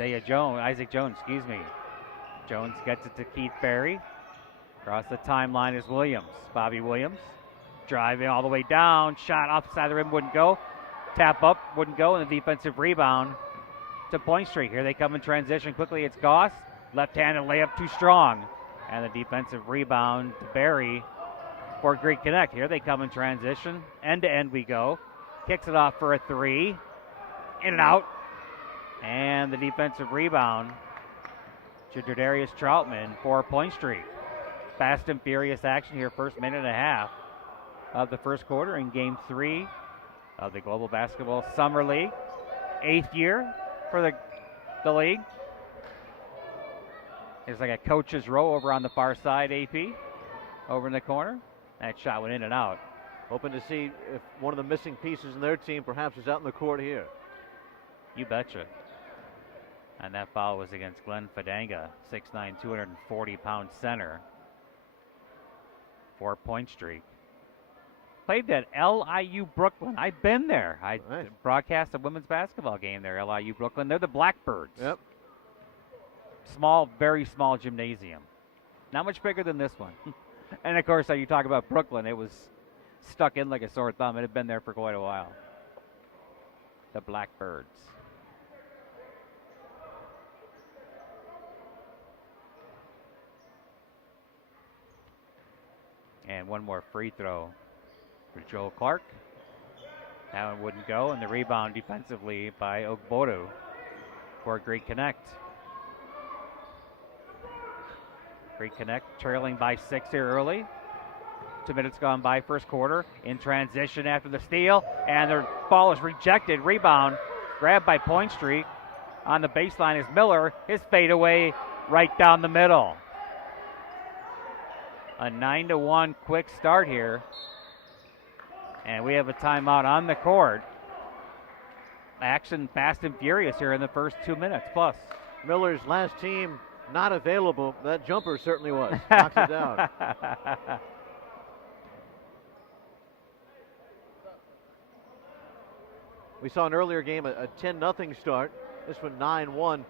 Isaac Jones, excuse me. Jones gets it to Keith Berry. Across the timeline is Williams. Bobby Williams driving all the way down. Shot offside the rim, wouldn't go. Tap up, wouldn't go, and the defensive rebound to Point Street. Here they come in transition quickly. It's Goss. Left-handed layup too strong. And the defensive rebound to Berry for Greek Connect. Here they come in transition. End to end we go. Kicks it off for a three. In and out. And the defensive rebound to Darius Troutman for Point Street. Fast and furious action here, first minute and a half of the first quarter in Game 3 of the Global Basketball Summer League. 8th year for the league. There's like a coach's row over on the far side, AP, over in the corner. That shot went in and out. Hoping to see if one of the missing pieces in their team perhaps is out in the court here. You betcha. And that foul was against Glenn Fadanga, 6'9", 240-pound center for Point Street. Played at LIU Brooklyn. I've been there. I broadcast a women's basketball game there, LIU Brooklyn. They're the Blackbirds. Yep. Small, very small gymnasium. Not much bigger than this one. And, of course, you talk about Brooklyn, it was stuck in like a sore thumb. It had been there for quite a while. The Blackbirds. And one more free throw for Joel Clark. That one wouldn't go, and the rebound defensively by Ogbodu for Greek Connect. Greek Connect trailing by 6 here early. 2 minutes gone by first quarter. In transition after the steal, and their ball is rejected. Rebound grabbed by Point Street. On the baseline is Miller. His fadeaway right down the middle. A 9-1 quick start here. And we have a timeout on the court. Action fast and furious here in the first 2 minutes plus. Miller's last team not available. That jumper certainly was. Knocks it down. We saw an earlier game, a 10-0 start. This one 9-1.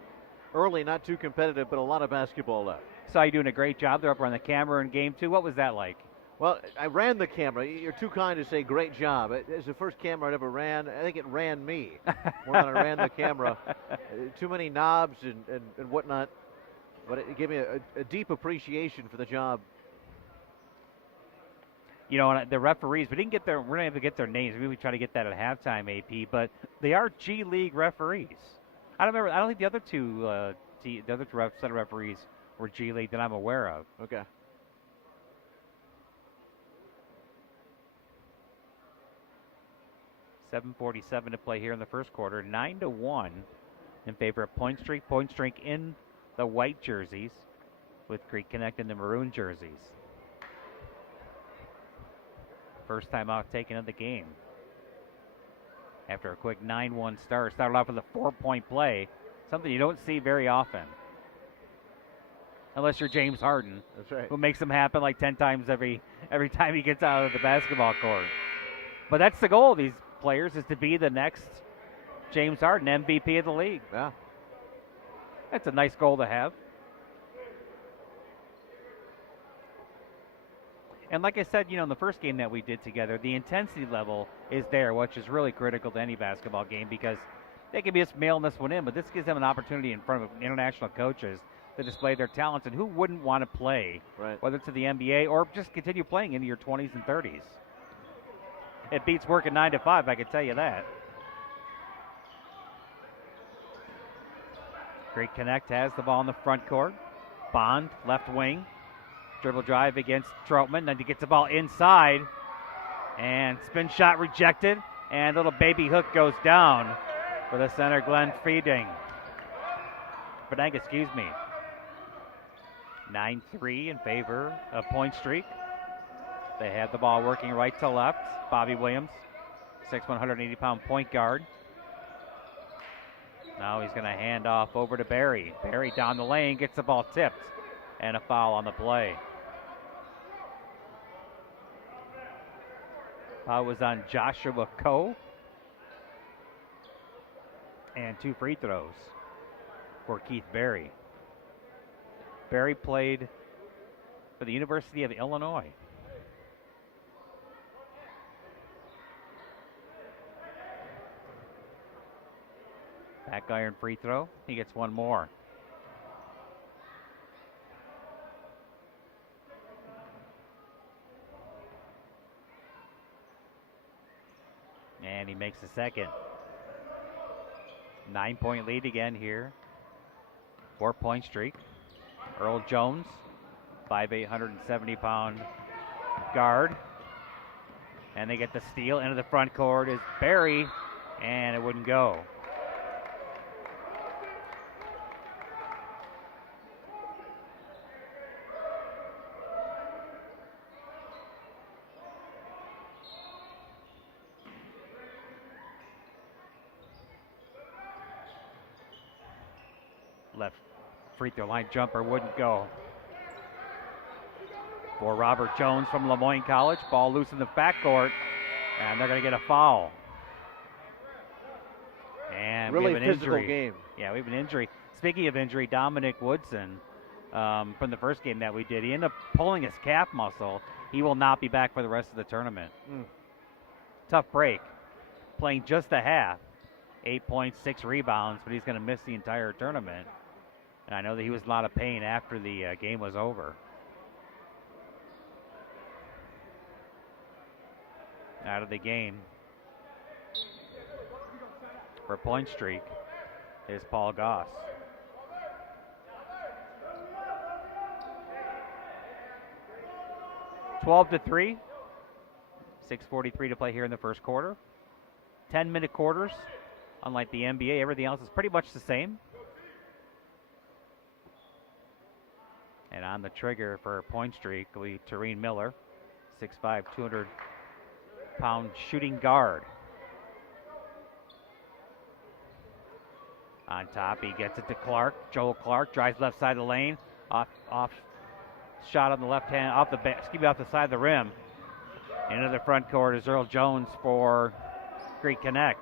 Early, not too competitive, but a lot of basketball left. Saw you doing a great job there up on the camera in game 2. What was that like? Well, I ran the camera. You're too kind to say great job. It's the first camera I'd ever ran. I think it ran me more than I ran the camera. Too many knobs and whatnot. But it gave me a deep appreciation for the job. You know, the referees, we're not able to get their names. Maybe we try to get that at halftime, AP. But they are G League referees. I don't think the other two set of referees were G League that I'm aware of. Okay. .747 to play here in the first quarter. 9-1 in favor of Point Street. Point Street in the white jerseys with Greek Connect in the maroon jerseys. First time out taken of the game. After a quick 9-1 start. Started off with a 4-point play. Something you don't see very often. Unless you're James Harden. That's right. Who makes them happen like 10 times every time he gets out of the basketball court. But that's the goal of these players, is to be the next James Harden, MVP of the league. Yeah. That's a nice goal to have. And like I said, in the first game that we did together, the intensity level is there, which is really critical to any basketball game, because they can be just mailing this one in, but this gives them an opportunity in front of international coaches to display their talents, and who wouldn't want to play, right, whether it's to the NBA or just continue playing into your 20s and 30s. It beats working 9 to 5, I can tell you that. Great Connect has the ball in the front court. Bond, left wing. Dribble drive against Troutman. Then he gets the ball inside. And spin shot rejected. And little baby hook goes down for the center, Glenn Fadanga. 9-3 in favor of Point Street. They have the ball working right to left. Bobby Williams, 6'1", 180-pound point guard. Now he's going to hand off over to Barry. Barry down the lane, gets the ball tipped, and a foul on the play. Foul was on Joshua Coe. And 2 free throws for Keith Berry. Berry played for the University of Illinois. Back iron free throw. He gets one more. And he makes the second. 9-point lead again here. 4-point streak. Earl Jones, 5'8", 170-pound guard. And they get the steal. Into the front court is Berry, and it wouldn't go. Left free throw line jumper wouldn't go. For Robert Jones from Lemoyne College. Ball loose in the backcourt, and they're going to get a foul. And really we have an physical injury. Game. Yeah, we have an injury. Speaking of injury, Dominic Woodson from the first game that we did, he ended up pulling his calf muscle. He will not be back for the rest of the tournament. Tough break. Playing just a half. 8 points, 6 rebounds, but he's going to miss the entire tournament. And I know that he was in a lot of pain after the game was over. Out of the game for Point Streak is Paul Goss. (12 to 3). 6:43 to play here in the first quarter. 10-minute quarters. Unlike the NBA, everything else is pretty much the same. And on the trigger for Point Streak will be Tareen Miller, 6'5", 200-pound shooting guard. On top, he gets it to Clark. Joel Clark drives left side of the lane. Off shot on the left hand, off the side of the rim. Into the front court is Earl Jones for Greek Connect.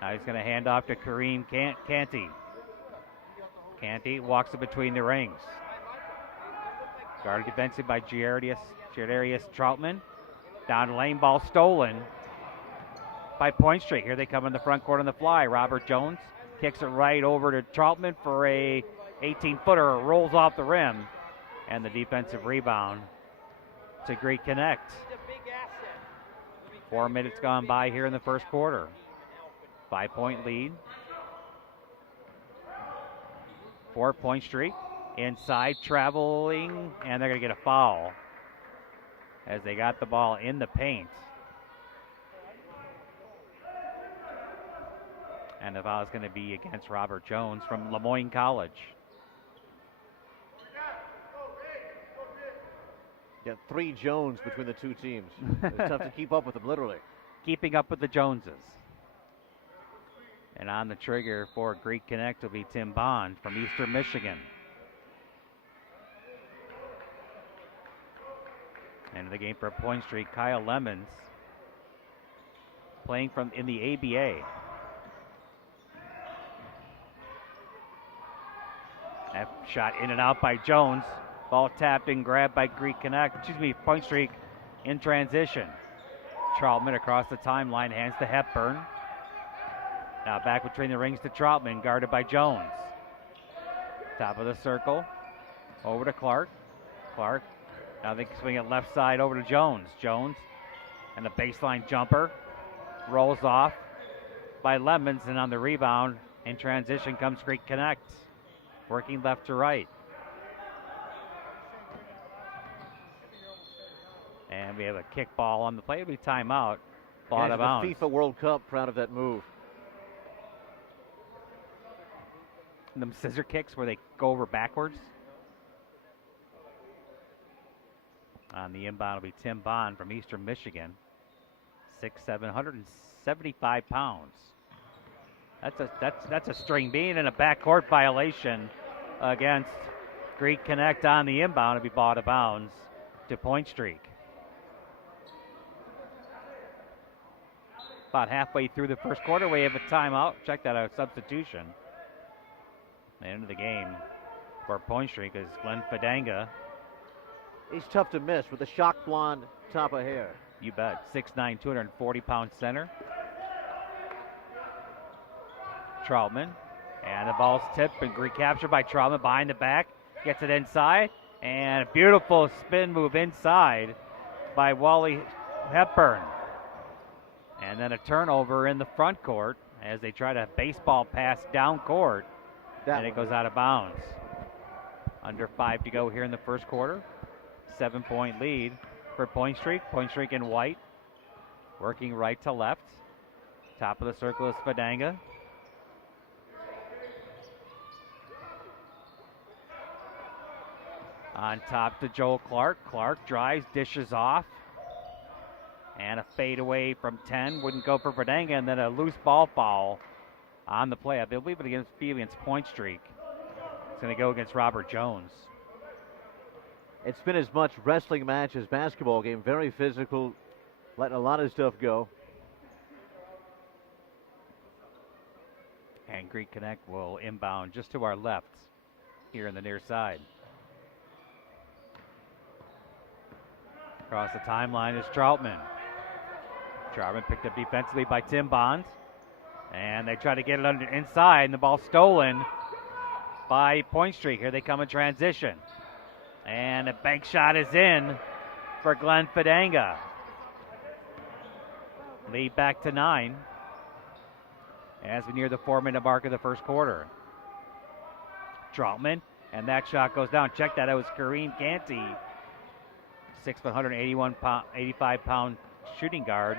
Now he's going to hand off to Kareem Canty. Canty walks it between the rings. Guarded defensively by Giardarius Troutman. Down the lane, ball stolen by Point Streak. Here they come in the front court on the fly. Robert Jones kicks it right over to Troutman for a 18-footer. Rolls off the rim. And the defensive rebound to Greek Connect. 4 minutes gone by here in the first quarter. 5-point lead. 4-point streak. Inside, traveling, and they're going to get a foul as they got the ball in the paint. And the foul is going to be against Robert Jones from Lemoyne College. Got 3 Jones between the two teams. It's tough to keep up with them, literally. Keeping up with the Joneses. And on the trigger for Greek Connect will be Tim Bond from Eastern Michigan. End of the game for Point Streak, Kyle Lemons playing in the ABA. That shot in and out by Jones. Ball tapped and grabbed by Point Streak in transition. Troutman across the timeline, hands to Hepburn. Now back between the rings to Troutman, guarded by Jones. Top of the circle, over to Clark. Clark, now they swing it left side over to Jones. Jones, and the baseline jumper, rolls off by Lemons, and on the rebound, in transition comes Greek Connect, working left to right. And we have a kick ball on the play. It'll be timeout. Ball out of bounds. The FIFA World Cup, proud of that move. And them scissor kicks where they go over backwards. On the inbound will be Tim Bond from Eastern Michigan. 6'7", 175 pounds. That's a string bean and a backcourt violation against Greek Connect on the inbound. It'll be ball out of bounds to Point Streak. About halfway through the first quarter, we have a timeout. Check that out, substitution. The end of the game for Point Street is Glenn Fadanga. He's tough to miss with the shock blonde top of hair. You bet. 6'9", 240-pound center. Troutman. And the ball's tipped and recaptured by Troutman behind the back. Gets it inside. And a beautiful spin move inside by Wally Hepburn. And then a turnover in the front court as they try to baseball pass down court. And it goes out of bounds. Under 5 to go here in the first quarter. 7-point lead for Point Streak. Point Streak in white. Working right to left. Top of the circle is Fadanga. On top to Joel Clark. Clark drives, dishes off. And a fadeaway from 10. Wouldn't go for Fadanga. And then a loose ball foul on the play. I believe it against Point Streak. It's going to go against Robert Jones. It's been as much wrestling match as basketball game. Very physical, letting a lot of stuff go. And Greek Connect will inbound just to our left here in the near side. Across the timeline is Troutman. Troutman picked up defensively by Tim Bonds. And they try to get it inside, and the ball stolen by Point Street. Here they come in transition. And a bank shot is in for Glenn Fadanga. Lead back to 9 as we near the 4-minute mark of the first quarter. Troutman, and that shot goes down. Check that, it was Kareem Canty, 6 foot 85-pound shooting guard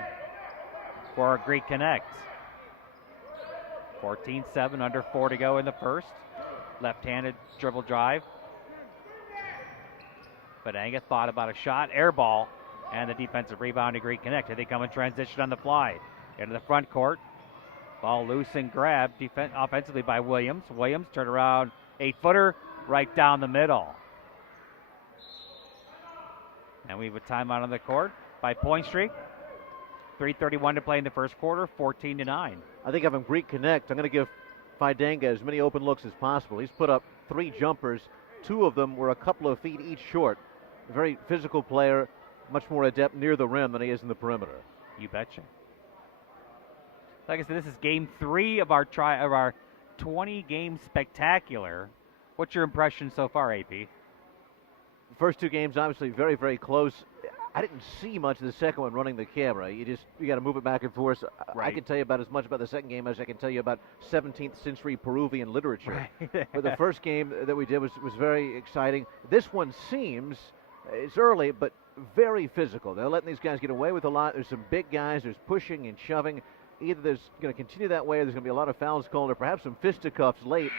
for Greek Connect. 14-7, under 4 to go in the first. Left-handed dribble drive. Fadanga thought about a shot, air ball, and the defensive rebound to Greek Connect. Here they come in transition on the fly. Into the front court. Ball loose and grabbed offensively by Williams. Williams turned around, 8-footer, right down the middle. And we have a timeout on the court by Point Streak. 3:31 to play in the first quarter, 14-9. I think if I'm Greek Connect, I'm going to give Fadanga as many open looks as possible. He's put up 3 jumpers. 2 of them were a couple of feet each short. A very physical player, much more adept near the rim than he is in the perimeter. You betcha. Like I said, this is game 3 of our 20-game spectacular. What's your impression so far, AP? The first 2 games, obviously, very, very close. I didn't see much of the second one running the camera. You got to move it back and forth. Right. I can tell you about as much about the second game as I can tell you about 17th century Peruvian literature. Right. But the first game that we did was very exciting. This one seems, it's early, but very physical. They're letting these guys get away with a lot. There's some big guys. There's pushing and shoving. Either there's going to continue that way, or there's going to be a lot of fouls called, or perhaps some fisticuffs late,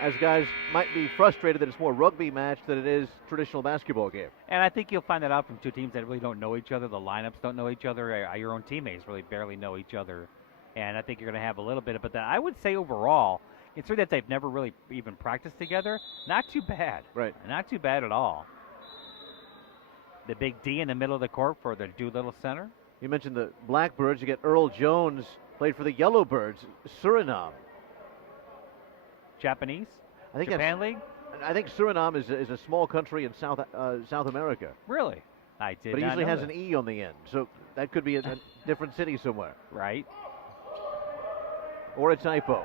as guys might be frustrated that it's more rugby match than it is traditional basketball game. And I think you'll find that out from 2 teams that really don't know each other. The lineups don't know each other. Your own teammates really barely know each other. And I think you're going to have a little bit of that. I would say overall, considering that they've never really even practiced together, not too bad. Right. Not too bad at all. The big D in the middle of the court for the Doolittle Center. You mentioned the Blackbirds. You get Earl Jones, played for the Yellowbirds, Suriname. Japanese? I think Japan League? I think Suriname is a small country in South America. Really? I did But it not usually know has that. an E on the end, so that could be a different city somewhere. Right. Or a typo.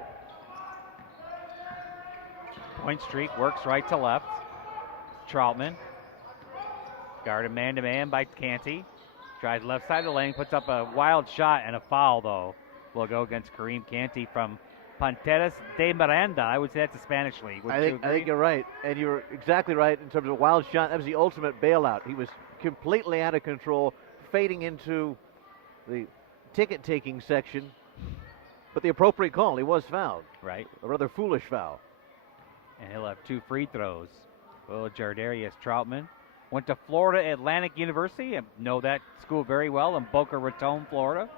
Point Streak works right to left. Troutman. Guarded man-to-man by Canty. Drives left side of the lane, puts up a wild shot, and a foul, though, will go against Kareem Canty from Ponteras de Miranda. I would say that's a Spanish league. I think you're right, and you're exactly right in terms of a wild shot. That was the ultimate bailout. He was completely out of control, fading into the ticket-taking section, but the appropriate call. He was fouled. Right. A rather foolish foul. And he'll have 2 free throws. Will Jardarius Troutman. Went to Florida Atlantic University. I know that school very well in Boca Raton, Florida.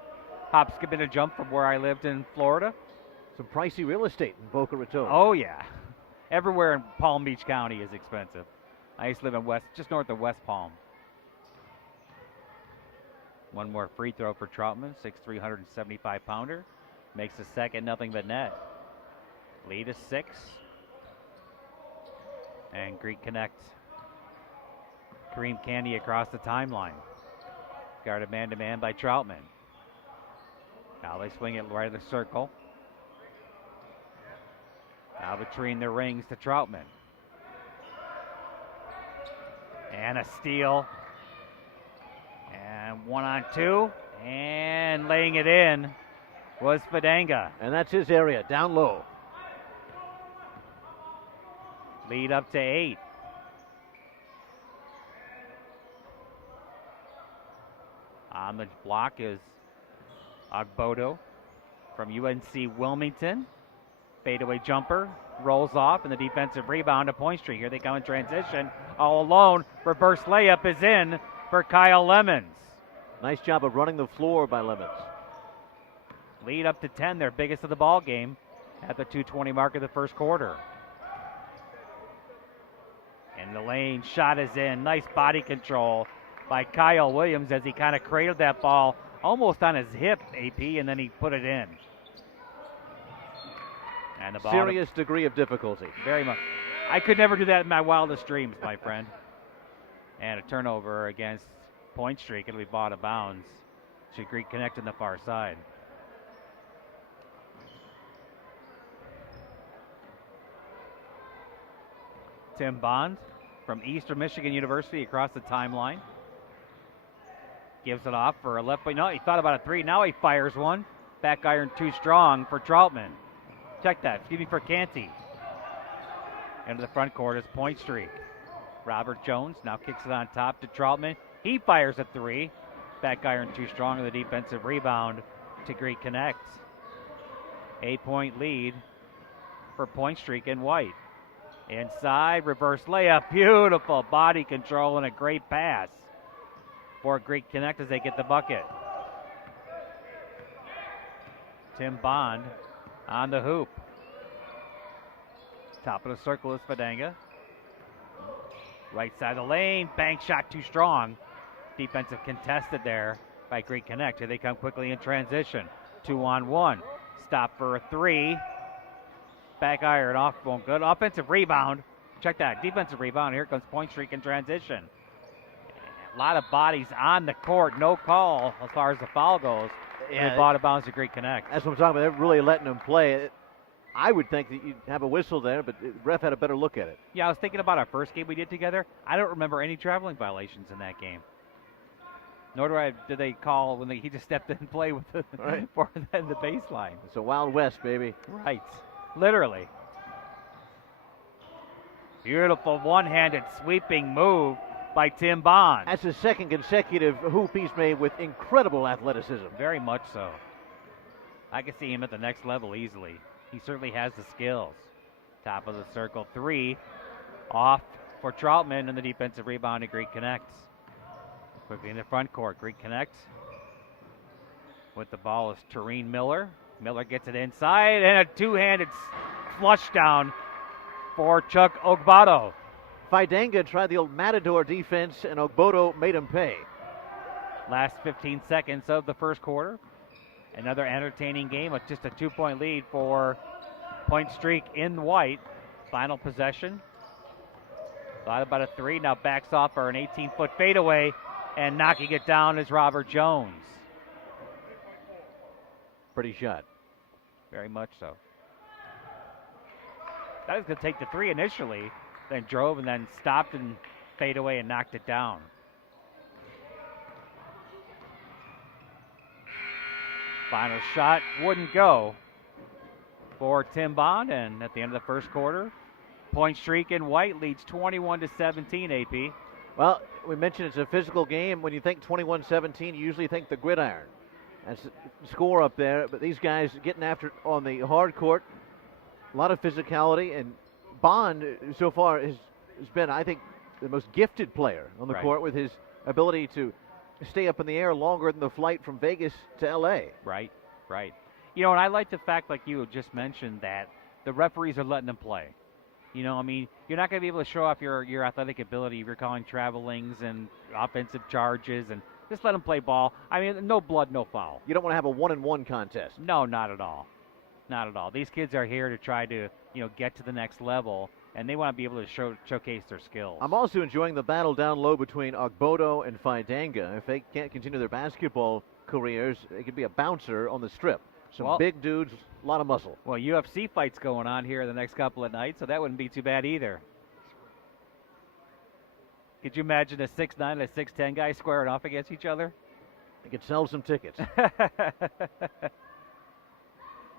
Hop, skip, and a jump from where I lived in Florida. Some pricey real estate in Boca Raton. Oh, yeah. Everywhere in Palm Beach County is expensive. I used to live in just north of West Palm. One more free throw for Troutman, 6'3", 175-pounder. Makes the second nothing but net. Lead is 6. And Greek connects. Kareem Candy across the timeline. Guarded man-to-man by Troutman. Now they swing it right of the circle. Now between the rings to Troutman. And a steal. And 1-on-2. And laying it in was Fidanga. And that's his area, down low. Lead up to 8. On the block is Agbodo from UNC Wilmington. Fadeaway jumper, rolls off, and the defensive rebound to Point Street. Here they come in transition. All alone, reverse layup is in for Kyle Lemons. Nice job of running the floor by Lemons. Lead up to 10, their biggest of the ball game at the 2:20 mark of the first quarter. In the lane, shot is in. Nice body control by Kyle Williams as he kind of cradled that ball almost on his hip, AP, and then he put it in. And the ball serious degree of difficulty. Very much. I could never do that in my wildest dreams, my friend. And a turnover against Point Street. It'll be ball out of bounds. Should Greek connect on the far side. Tim Bond from Eastern Michigan University across the timeline. Gives it off for a left point. No, he thought about a three. Now he fires one. Back iron too strong for Troutman. Check that. Excuse me, for Canty. Into the front court is Point Street. Robert Jones now kicks it on top to Troutman. He fires a three. Back iron too strong on the defensive rebound to Greek connects. 8-point lead for Point Street in white. Inside, reverse layup. Beautiful body control and a great pass for Greek Connect as they get the bucket. Tim Bond on the hoop. Top of the circle is Fidanga. Right side of the lane. Bank shot too strong. Defensive contested there by Greek Connect. Here they come quickly in transition. 2-on-1. Stop for a three. Back iron off, won't good. Offensive rebound. Check that. Defensive rebound. Here comes Point Street in transition. A lot of bodies on the court. No call as far as the foul goes. Yeah, they bought a bounce to Greek Connect. That's what I'm talking about. They're really letting them play. I would think that you'd have a whistle there, but the ref had a better look at it. Yeah, I was thinking about our first game we did together. I don't remember any traveling violations in that game. Nor did they call when he just stepped in and played with the, right. for the baseline. It's a Wild West, baby. Right. Literally. Beautiful one-handed sweeping move by Tim Bond. That's his second consecutive hoop he's made with incredible athleticism. Very much so. I can see him at the next level easily. He certainly has the skills. Top of the circle three. Off for Troutman, and the defensive rebound to Greek connects. Quickly in the front court, Greek connects. With the ball is Tareen Miller. Miller gets it inside, and a two-handed flush down for Chuck Ogbodo. Fidanga tried the old Matador defense, and Ogbodo made him pay. Last 15 seconds of the first quarter. Another entertaining game with just a 2-point lead for Point Streak in white. Final possession. Thought about a three, now backs off for an 18-foot fadeaway, and knocking it down is Robert Jones. Pretty shot. Very much so. That was going to take the three initially, then drove and then stopped and fade away and knocked it down. Final shot wouldn't go for Tim Bond, and at the end of the first quarter, Point Streak in white leads 21-17, AP. Well, we mentioned it's a physical game. When you think 21-17, you usually think the gridiron. That's the score up there, but these guys getting after it on the hard court. A lot of physicality, and Bond so far has been, I think, the most gifted player on the court with his ability to stay up in the air longer than the flight from Vegas to L.A. Right. You know, and I like the fact, like you just mentioned, that the referees are letting them play. You know, I mean, you're not going to be able to show off your athletic ability if you're calling travelings and offensive charges, and just let them play ball. I mean, no blood, no foul. You don't want to have a one-on-one contest. No, not at all. Not at all. These kids are here to try to, get to the next level, and they want to be able to showcase their skills. I'm also enjoying the battle down low between Ogbodo and Fidanga. If they can't continue their basketball careers, they could be a bouncer on the strip. Some big dudes, a lot of muscle. Well, UFC fights going on here the next couple of nights, so that wouldn't be too bad either. Could you imagine a 6'9" and a 6'10" guy squaring off against each other? They could sell some tickets.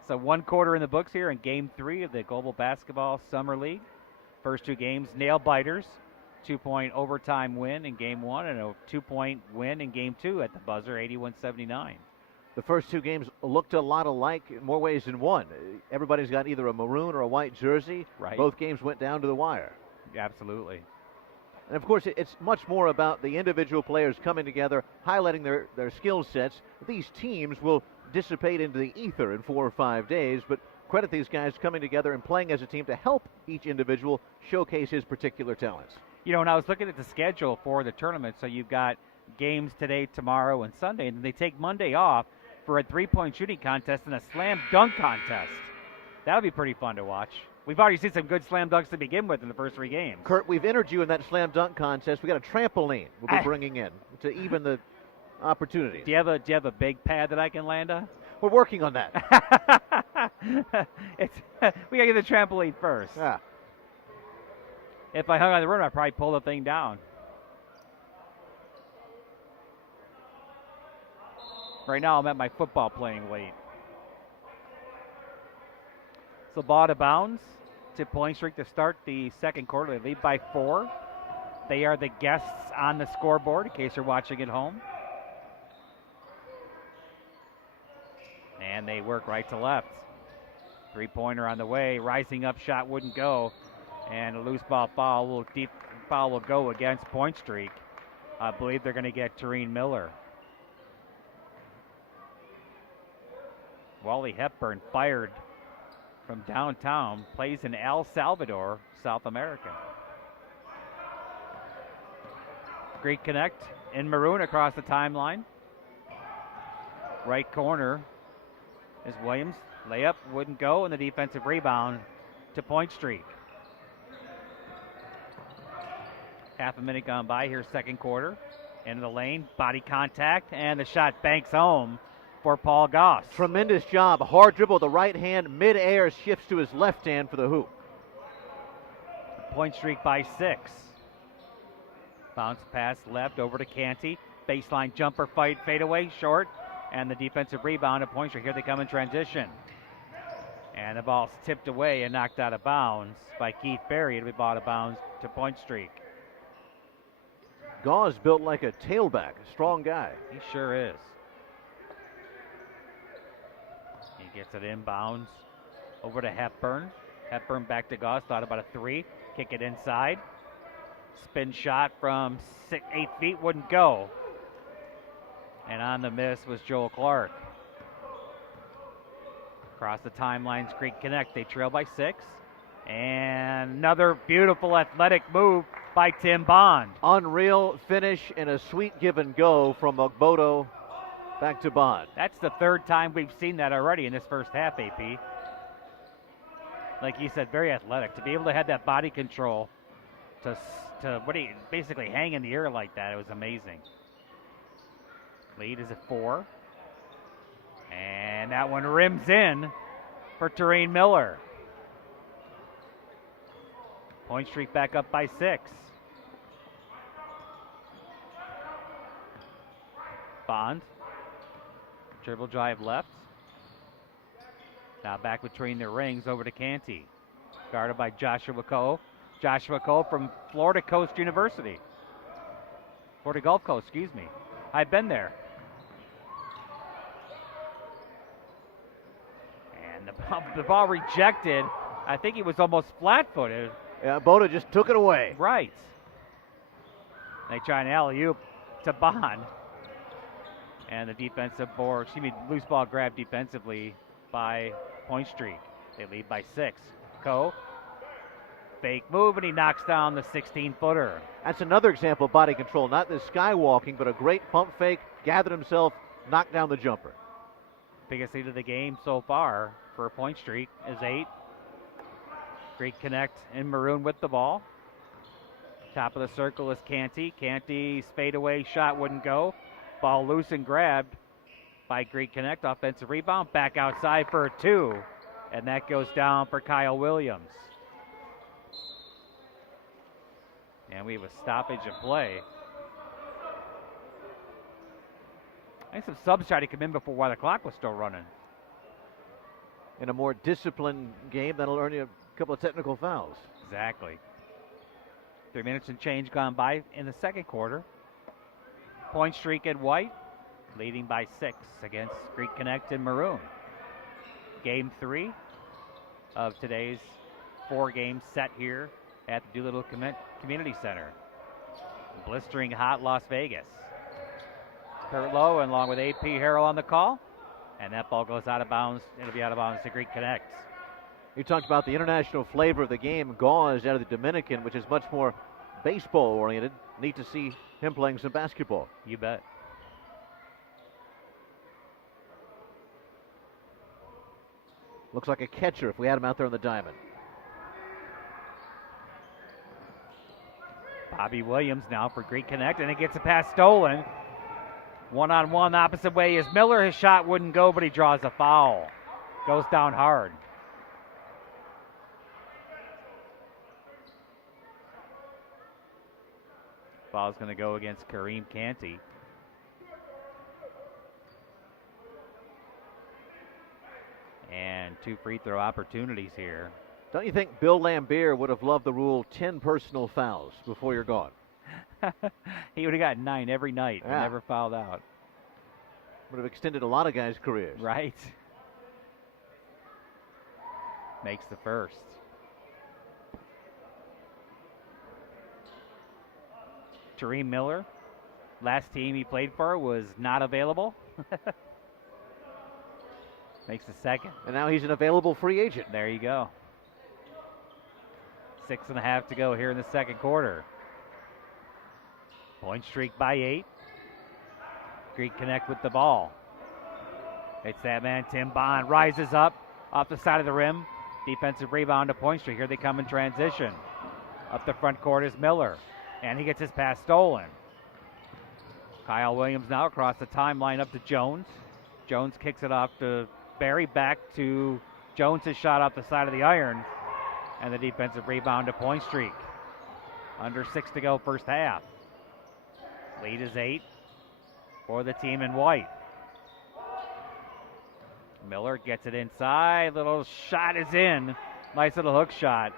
So 1 quarter in the books here in Game 3 of the Global Basketball Summer League. First 2 games, nail biters. 2-point overtime win in Game 1 and a 2-point win in Game 2 at the buzzer, 81-79. The first 2 games looked a lot alike in more ways than one. Everybody's got either a maroon or a white jersey. Right. Both games went down to the wire. Absolutely. And, of course, it's much more about the individual players coming together, highlighting their skill sets. These teams will dissipate into the ether in 4 or 5 days, but credit these guys coming together and playing as a team to help each individual showcase his particular talents. You know, when I was looking at the schedule for the tournament, so you've got games today, tomorrow, and Sunday, and then they take Monday off for a 3-point shooting contest and a slam dunk contest. That would be pretty fun to watch. We've already seen some good slam dunks to begin with in the first 3 games. Kurt, we've entered you in that slam dunk contest. We got a trampoline we'll be bringing in to even the opportunities. Do you have a big pad that I can land on? We're working on that. We gotta get the trampoline first. Yeah. If I hung on the rim, I'd probably pull the thing down. Right now, I'm at my football playing weight. So ball to bounds to Point Streak to start the second quarter. They lead by 4. They are the guests on the scoreboard in case you're watching at home. And they work right to left. 3-pointer on the way. Rising up shot wouldn't go. And a loose ball foul, a little deep foul will go against Point Streak. I believe they're going to get Tareen Miller. Wally Hepburn fired from downtown, plays in El Salvador, South America. Great connect in maroon across the timeline. Right corner is Williams. Layup wouldn't go, and the defensive rebound to Point Streak. Half a minute gone by here, second quarter. Into the lane, body contact, and the shot banks home for Paul Goss. Tremendous job. Hard dribble with the right hand, mid-air, shifts to his left hand for the hoop. Point Streak by 6. Bounce pass left over to Canty. Baseline jumper fight, fadeaway, short. And the defensive rebound at Point Streak. Here they come in transition. And the ball's tipped away and knocked out of bounds by Keith Berry. It'll be ball out of bounds to Point Streak. Gauze built like a tailback, a strong guy. He sure is. He gets it inbounds over to Hepburn. Hepburn back to Gauze, thought about a 3. Kick it inside. Spin shot from 8 feet, wouldn't go. And on the miss was Joel Clark. Across the timelines, great connect. They trail by 6. And another beautiful athletic move by Tim Bond. Unreal finish and a sweet give and go from Ogbodo back to Bond. That's the 3rd time we've seen that already in this first half, AP. Like you said, very athletic. To be able to have that body control to basically hang in the air like that, it was amazing. Lead is at 4. And that one rims in for Tareen Miller. Point Streak back up by 6. Bond. Dribble drive left. Now back between the rings over to Canty. Guarded by Joshua Coe. Joshua Coe from Florida Gulf Coast, excuse me. I've been there. And the ball rejected. I think he was almost flat-footed. Yeah, Boda just took it away. Right. They try an alley-oop to Bond. And the defensive board, loose ball grab defensively by Point Streak. They lead by 6. Coe, fake move, and he knocks down the 16-footer. That's another example of body control. Not the skywalking, but a great pump fake, gathered himself, knocked down the jumper. Biggest lead of the game so far for Point Streak is 8. Greek Connect in maroon with the ball. Top of the circle is Canty. Canty's fadeaway shot wouldn't go. Ball loose and grabbed by Greek Connect. Offensive rebound. Back outside for a 2. And that goes down for Kyle Williams. And we have a stoppage of play. I think some subs tried to come in before while the clock was still running. In a more disciplined game, that'll earn you a couple of technical fouls. Exactly. 3 minutes and change gone by in the second quarter. Point streak in white, leading by 6 against Greek Connect in maroon. Game 3 of today's 4-game set here at the Doolittle Community Center. Blistering hot Las Vegas. Kurt Lowe along with AP Harrell on the call. And that ball goes out of bounds. It'll be out of bounds to Greek Connect. You talked about the international flavor of the game. Gauze out of the Dominican, which is much more baseball oriented. Neat to see him playing some basketball. You bet. Looks like a catcher if we had him out there on the diamond. Bobby Williams now for Greek Connect, and it gets a pass stolen. One-on-one, the opposite way is Miller. His shot wouldn't go, but he draws a foul. Goes down hard. Foul's going to go against Kareem Canty. And 2 free throw opportunities here. Don't you think Bill Lambier would have loved the rule 10 personal fouls before you're gone? He would have got 9 every night and never fouled out. Would have extended a lot of guys' careers. Right. Makes the first. Tareem Miller, last team he played for was not available. Makes the second. And now he's an available free agent. There you go. 6.5 to go here in the second quarter. Point streak by 8. Greek Connect with the ball. It's that man, Tim Bond, rises up off the side of the rim. Defensive rebound to Point streak. Here they come in transition. Up the front court is Miller. And he gets his pass stolen. Kyle Williams now across the timeline up to Jones. Jones kicks it off to Barry. Back to Jones' shot off the side of the iron. And the defensive rebound to Point streak. Under 6 to go first half. Lead is 8 for the team in white. Miller gets it inside. Little shot is in. Nice little hook shot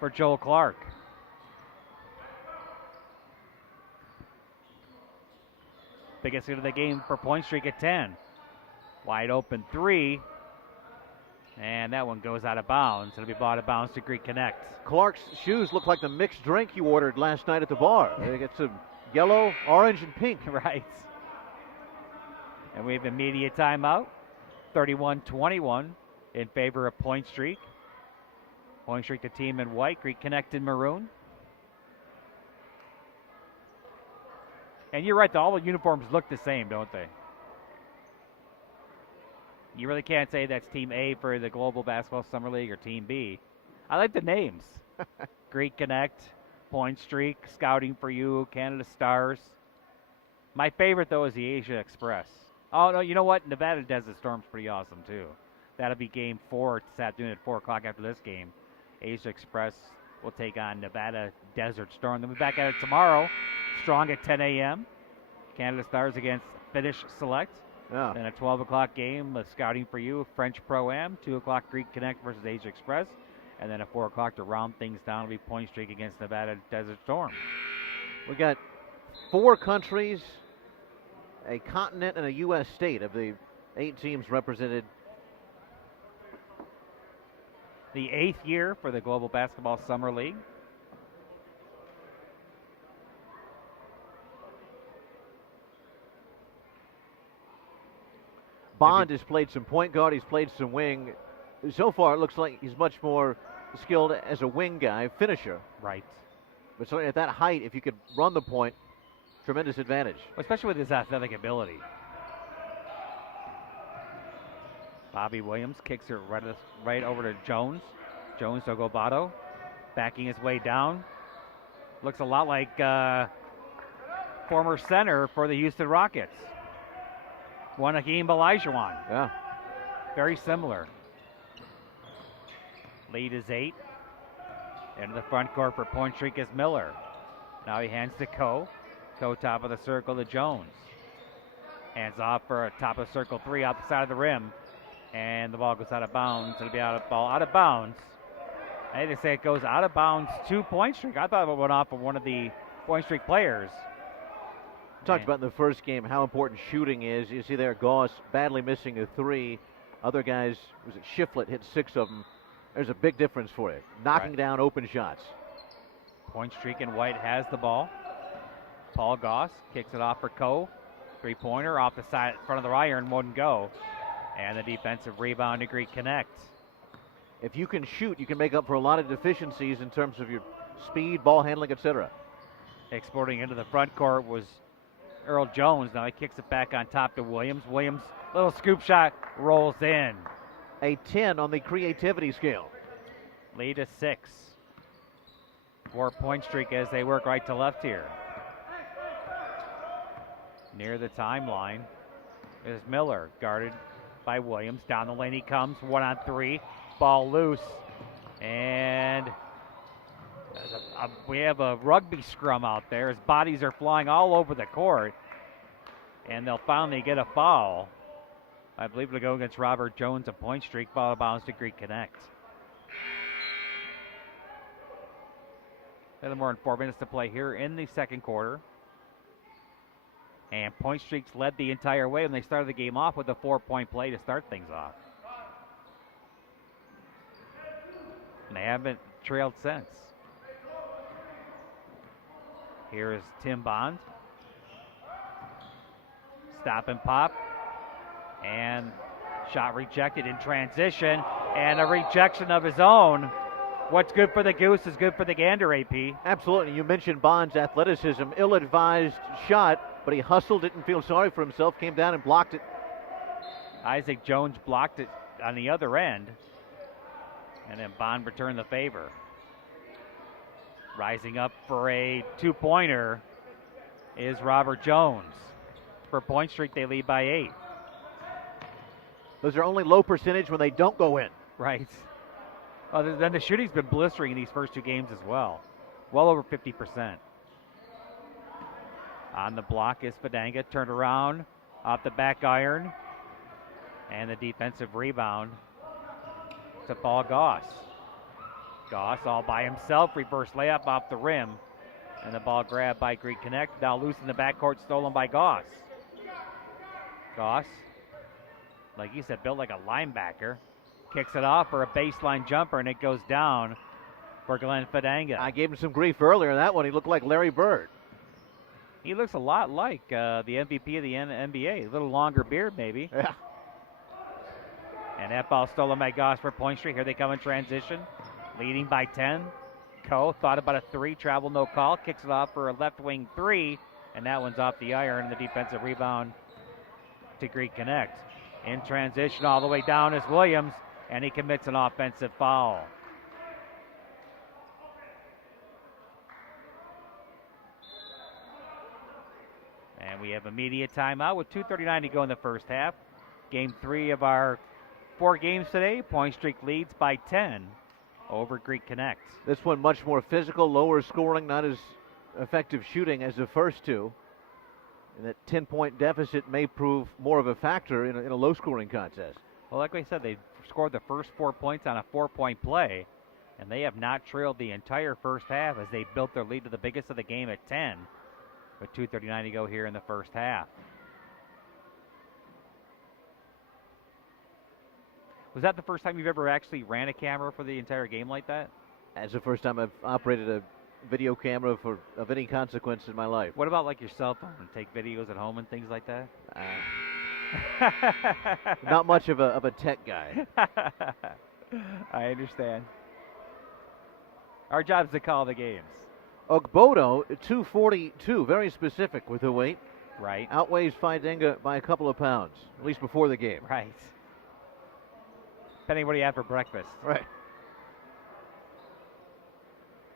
for Joel Clark. Biggest hit of the game for Point streak at 10. Wide open 3. And that one goes out of bounds. It'll be ball out of bounds to Greek Connect. Clark's shoes look like the mixed drink you ordered last night at the bar. They get some yellow, orange, and pink. Right. And we have immediate timeout. 31-21 in favor of Point streak. Point streak, the team in white. Greek Connect in maroon. And you're right, all the uniforms look the same, don't they? You really can't say that's Team A for the Global Basketball Summer League or Team B. I like the names. Greek Connect, Point streak, Scouting for You, Canada Stars. My favorite, though, is the Asia Express. Oh, no, you know what? Nevada Desert Storm's pretty awesome, too. That'll be game 4 this afternoon at 4 o'clock after this game. Asia Express will take on Nevada Desert Storm. Then we'll be back at it tomorrow, strong at 10 a.m. Canada Stars against Finnish Select. Yeah. Then a 12 o'clock game, Scouting for You, French Pro-Am. 2 o'clock, Greek Connect versus Asia Express. And then at 4 o'clock to round things down will be Point streak against Nevada Desert Storm. We got 4 countries, a continent, and a U.S. state of the 8 teams represented. The 8th year for the Global Basketball Summer League. Bond has played some point guard. He's played some wing. So far, it looks like he's much more skilled as a wing guy, finisher. Right. But certainly at that height, if you could run the point, tremendous advantage. Especially with his athletic ability. Bobby Williams kicks it right over to Jones. Jones to Gobato, backing his way down. Looks a lot like former center for the Houston Rockets, one Hakeem Olajuwon. Yeah. Very similar. Lead is 8. Into the front court for point streak is Miller. Now he hands to Coe. Coe top of the circle to Jones. Hands off for a top of circle 3 out the side of the rim. And the ball goes out of bounds. It'll be out of bounds. I hate to say it goes out of bounds to point streak. I thought it went off of one of the point streak players. Talked about in the first game how important shooting is. You see there Goss badly missing a 3. Other guys, was it Shiflett, hit 6 of them. There's a big difference for you. Knocking down open shots. Point streak and White has the ball. Paul Goss kicks it off for Coe. 3-pointer off the side, front of the iron, wouldn't go. And the defensive rebound to Greek Connect. If you can shoot, you can make up for a lot of deficiencies in terms of your speed, ball handling, etc. Exporting into the front court was Earl Jones. Now he kicks it back on top to Williams. Williams, little scoop shot, rolls in. A 10 on the creativity scale. Lead is 6. 4-point streak as they work right to left here. Near the timeline is Miller, guarded by Williams. Down the lane he comes, 1-on-3. Ball loose. And we have a rugby scrum out there. His bodies are flying all over the court. And they'll finally get a foul. I believe it'll go against Robert Jones, a point streak. Ball out of bounds to Greek Connect. A little more than 4 minutes to play here in the second quarter. And point streaks led the entire way when they started the game off with a 4-point play to start things off. And they haven't trailed since. Here is Tim Bond. Stop and pop. And shot rejected in transition. And a rejection of his own. What's good for the goose is good for the gander, AP. Absolutely. You mentioned Bond's athleticism. Ill-advised shot, but he hustled, didn't feel sorry for himself, came down and blocked it. Isaac Jones blocked it on the other end. And then Bond returned the favor. Rising up for a 2-pointer is Robert Jones. For point streak, they lead by 8. Those are only low percentage when they don't go in. Right. Other than the shooting's been blistering in these first 2 games as well. Well over 50%. On the block is Fadanga. Turned around off the back iron. And the defensive rebound to Paul Goss. Goss all by himself. Reverse layup off the rim. And the ball grabbed by Greek Connect. Now loose in the backcourt, stolen by Goss. Goss, like you said, built like a linebacker. Kicks it off for a baseline jumper, and it goes down for Glenn Fadanga. I gave him some grief earlier in that one. He looked like Larry Bird. He looks a lot like the MVP of the NBA. A little longer beard, maybe. Yeah. And that ball stolen by Goss for point streak. Here they come in transition. Leading by 10. Coe thought about a 3. Travel, no call. Kicks it off for a left wing 3. And that one's off the iron. And the defensive rebound to Greek Connect. In transition all the way down is Williams. And he commits an offensive foul. And we have immediate timeout with 2:39 to go in the first half. Game 3 of our 4 games today. Point streak leads by 10 over Greek Connect. This one much more physical, lower scoring, not as effective shooting as the first 2. And that 10-point deficit may prove more of a factor in a low-scoring contest. Well, like we said, they scored the first 4 points on a 4-point play, and they have not trailed the entire first half as they built their lead to the biggest of the game at 10, with 2:39 to go here in the first half. Was that the first time you've ever actually ran a camera for the entire game like that? That's the first time I've operated a video camera of any consequence in my life. What about like your cell phone and take videos at home and things like that? Not much of a tech guy. I understand. Our job is to call the games. Ogbodo, 242, very specific with the weight. Right. Outweighs Fadanga by a couple of pounds, at least before the game. Right. depending what you have for breakfast. Right.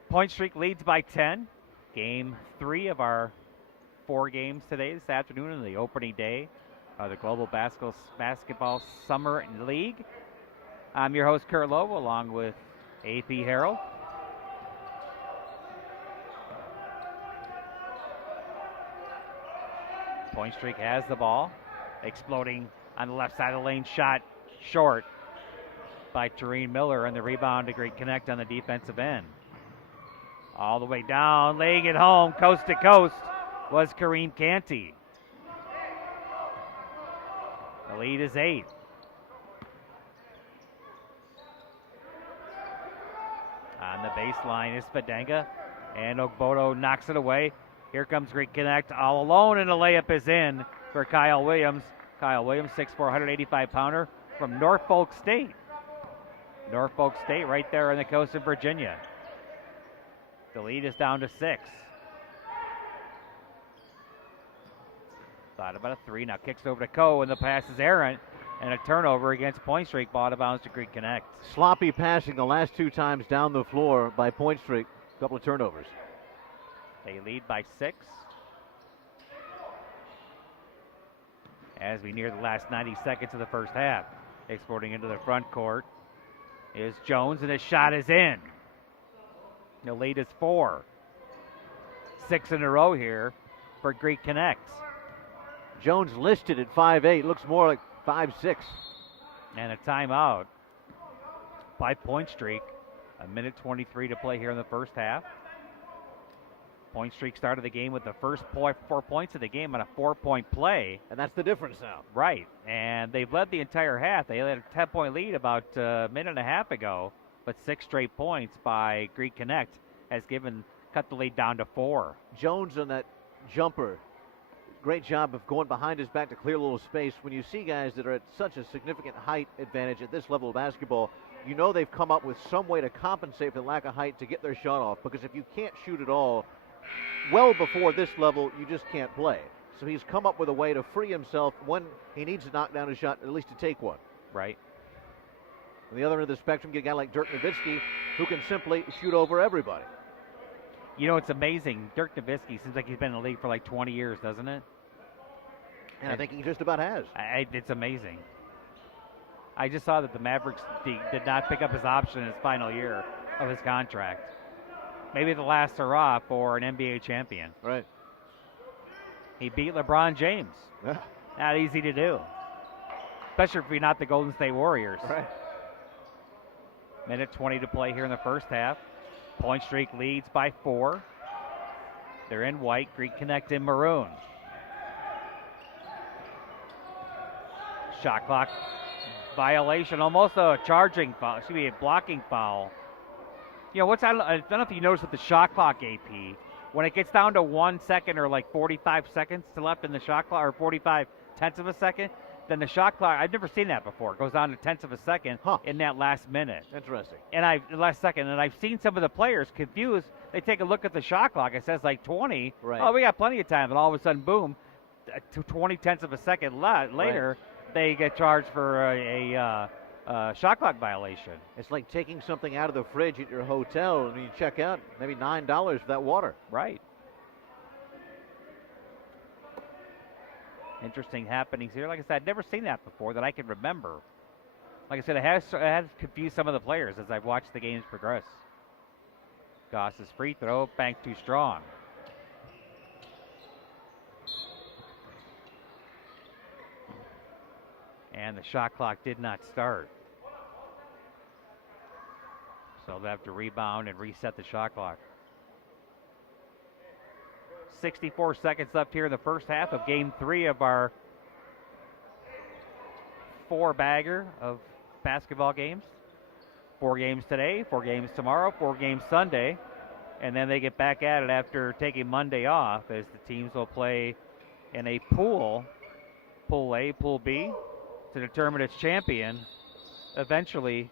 Point Streak leads by 10. Game 3 of our 4 games today, this afternoon, on the opening day of the Global Basketball Summer League. I'm your host, Kurt Lowe, along with AP Harold. Point Streak has the ball. Exploding on the left side of the lane, shot short by Tareen Miller, and the rebound to Great Connect on the defensive end. All the way down, laying it home, coast to coast, was Kareem Canty. The lead is 8. On the baseline is Spadenga, and Ogbodo knocks it away. Here comes Great Connect all alone, and the layup is in for Kyle Williams. Kyle Williams, 6'4", 185-pounder from Norfolk State. Norfolk State right there on the coast of Virginia. The lead is down to 6. Thought about a 3, now kicks over to Coe, and the pass is errant, and a turnover against Point Streak, ball out of bounds to Greek Connect. Sloppy passing the last 2 times down the floor by Point Streak. A couple of turnovers. They lead by 6. As we near the last 90 seconds of the first half. Exporting into the front court is Jones, and his shot is in. The lead is 4. 6 in a row here for Greek Connect. Jones listed at 5'8", looks more like 5'6". And a timeout by Point Streak. 1:23 to play here in the first half. Point Streak started the game with the first 4 points of the game on a 4-point play. And that's the difference now. Right. And they've led the entire half. They had a 10-point lead about a minute and a half ago, but 6 straight points by Greek Connect has cut the lead down to 4. Jones on that jumper. Great job of going behind his back to clear a little space. When you see guys that are at such a significant height advantage at this level of basketball, you know they've come up with some way to compensate for the lack of height to get their shot off. Because if you can't shoot at all, well before this level, you just can't play. So he's come up with a way to free himself when he needs to knock down a shot, at least to take one. Right. On the other end of the spectrum, you get a guy like Dirk Nowitzki who can simply shoot over everybody. You know, it's amazing. Dirk Nowitzki seems like he's been in the league for like 20 years, doesn't it? And I think he just about has. It's amazing. I just saw that the Mavericks did not pick up his option in his final year of his contract. Maybe the last hurrah for an NBA champion. Right. He beat LeBron James. Yeah. Not easy to do. Especially if you're not the Golden State Warriors. Right. 1:20 to play here in the first half. Point Streak leads by 4. They're in white, Greek Connect in maroon. Shot clock violation, almost a charging foul. It should be a blocking foul. You know, I don't know if you noticed with the shot clock, AP, when it gets down to 1 second or like 45 seconds to left in the shot clock, or 45 tenths of a second, then the shot clock, I've never seen that before. It goes down to tenths of a second in that last minute. Interesting. And last second, and I've seen some of the players confused. They take a look at the shot clock. It says like 20. Right. Oh, we got plenty of time. And all of a sudden, boom, 20 tenths of a second later, they get charged for a shot clock violation. It's like taking something out of the fridge at your hotel and you check out, maybe $9 for that water. Right. Interesting happenings here. Like I said, I'd never seen that before that I can remember. Like I said, it has confused some of the players as I've watched the games progress. Goss's free throw, banked too strong. And the shot clock did not start. So they'll have to rebound and reset the shot clock. 64 seconds left here in the first half of game 3 of our 4-bagger of basketball games. 4 games today, 4 games tomorrow, 4 games Sunday. And then they get back at it after taking Monday off as the teams will play in a pool A, Pool B, to determine its champion eventually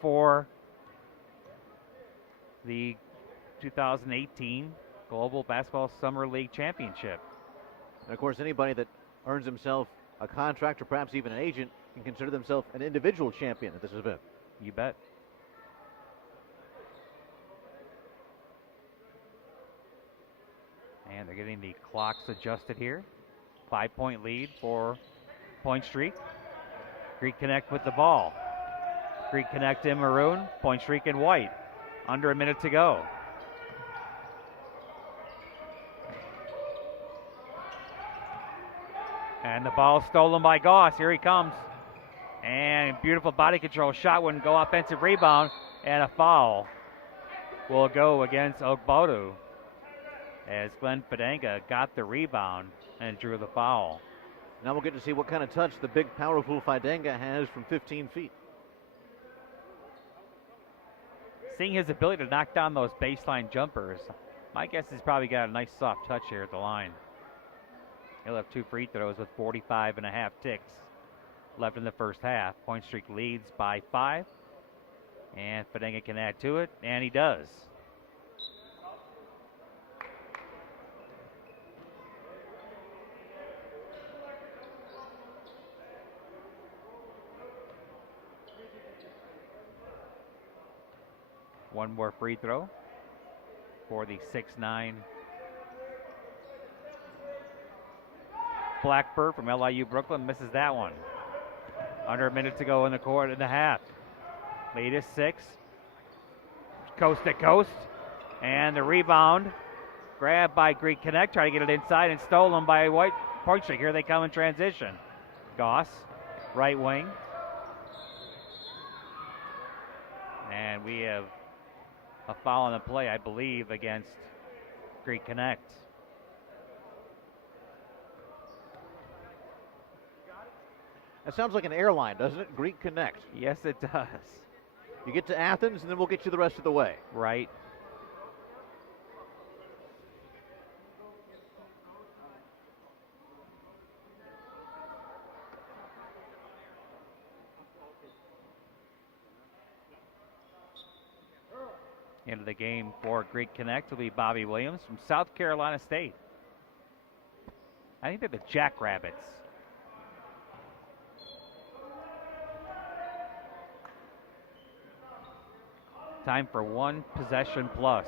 for the 2018 Global Basketball Summer League Championship. And of course, anybody that earns himself a contract or perhaps even an agent can consider themselves an individual champion at this event. You bet. And they're getting the clocks adjusted here. 5-point lead for Point Streak. Greek Connect with the ball. Greek Connect in maroon, Point Streak in white. Under a minute to go. And the ball stolen by Goss. Here he comes. And beautiful body control. Shot wouldn't go. Offensive rebound. And a foul will go against Ogbodu, as Glenn Fadanga got the rebound and drew the foul. Now we'll get to see what kind of touch the big, powerful Fidanga has from 15 feet. Seeing his ability to knock down those baseline jumpers, my guess he's probably got a nice soft touch here at the line. He'll have 2 free throws with 45.5 ticks left in the first half. Point Streak leads by 5. And Fadanga can add to it, and he does. One more free throw for the 6'9" Blackbird from LIU Brooklyn. Misses that one. Under a minute to go in the quarter and a half. Lead is 6. Coast to coast. And the rebound grabbed by Greek Connect. Try to get it inside and stolen by White Point Streak. Here they come in transition. Goss, right wing. And we have a foul on the play, I believe, against Greek Connect. That sounds like an airline, doesn't it? Greek Connect. Yes, it does. You get to Athens, and then we'll get you the rest of the way. Right. Into the game for Greek Connect will be Bobby Williams from South Carolina State. I think they're the Jackrabbits. Time for 1 possession plus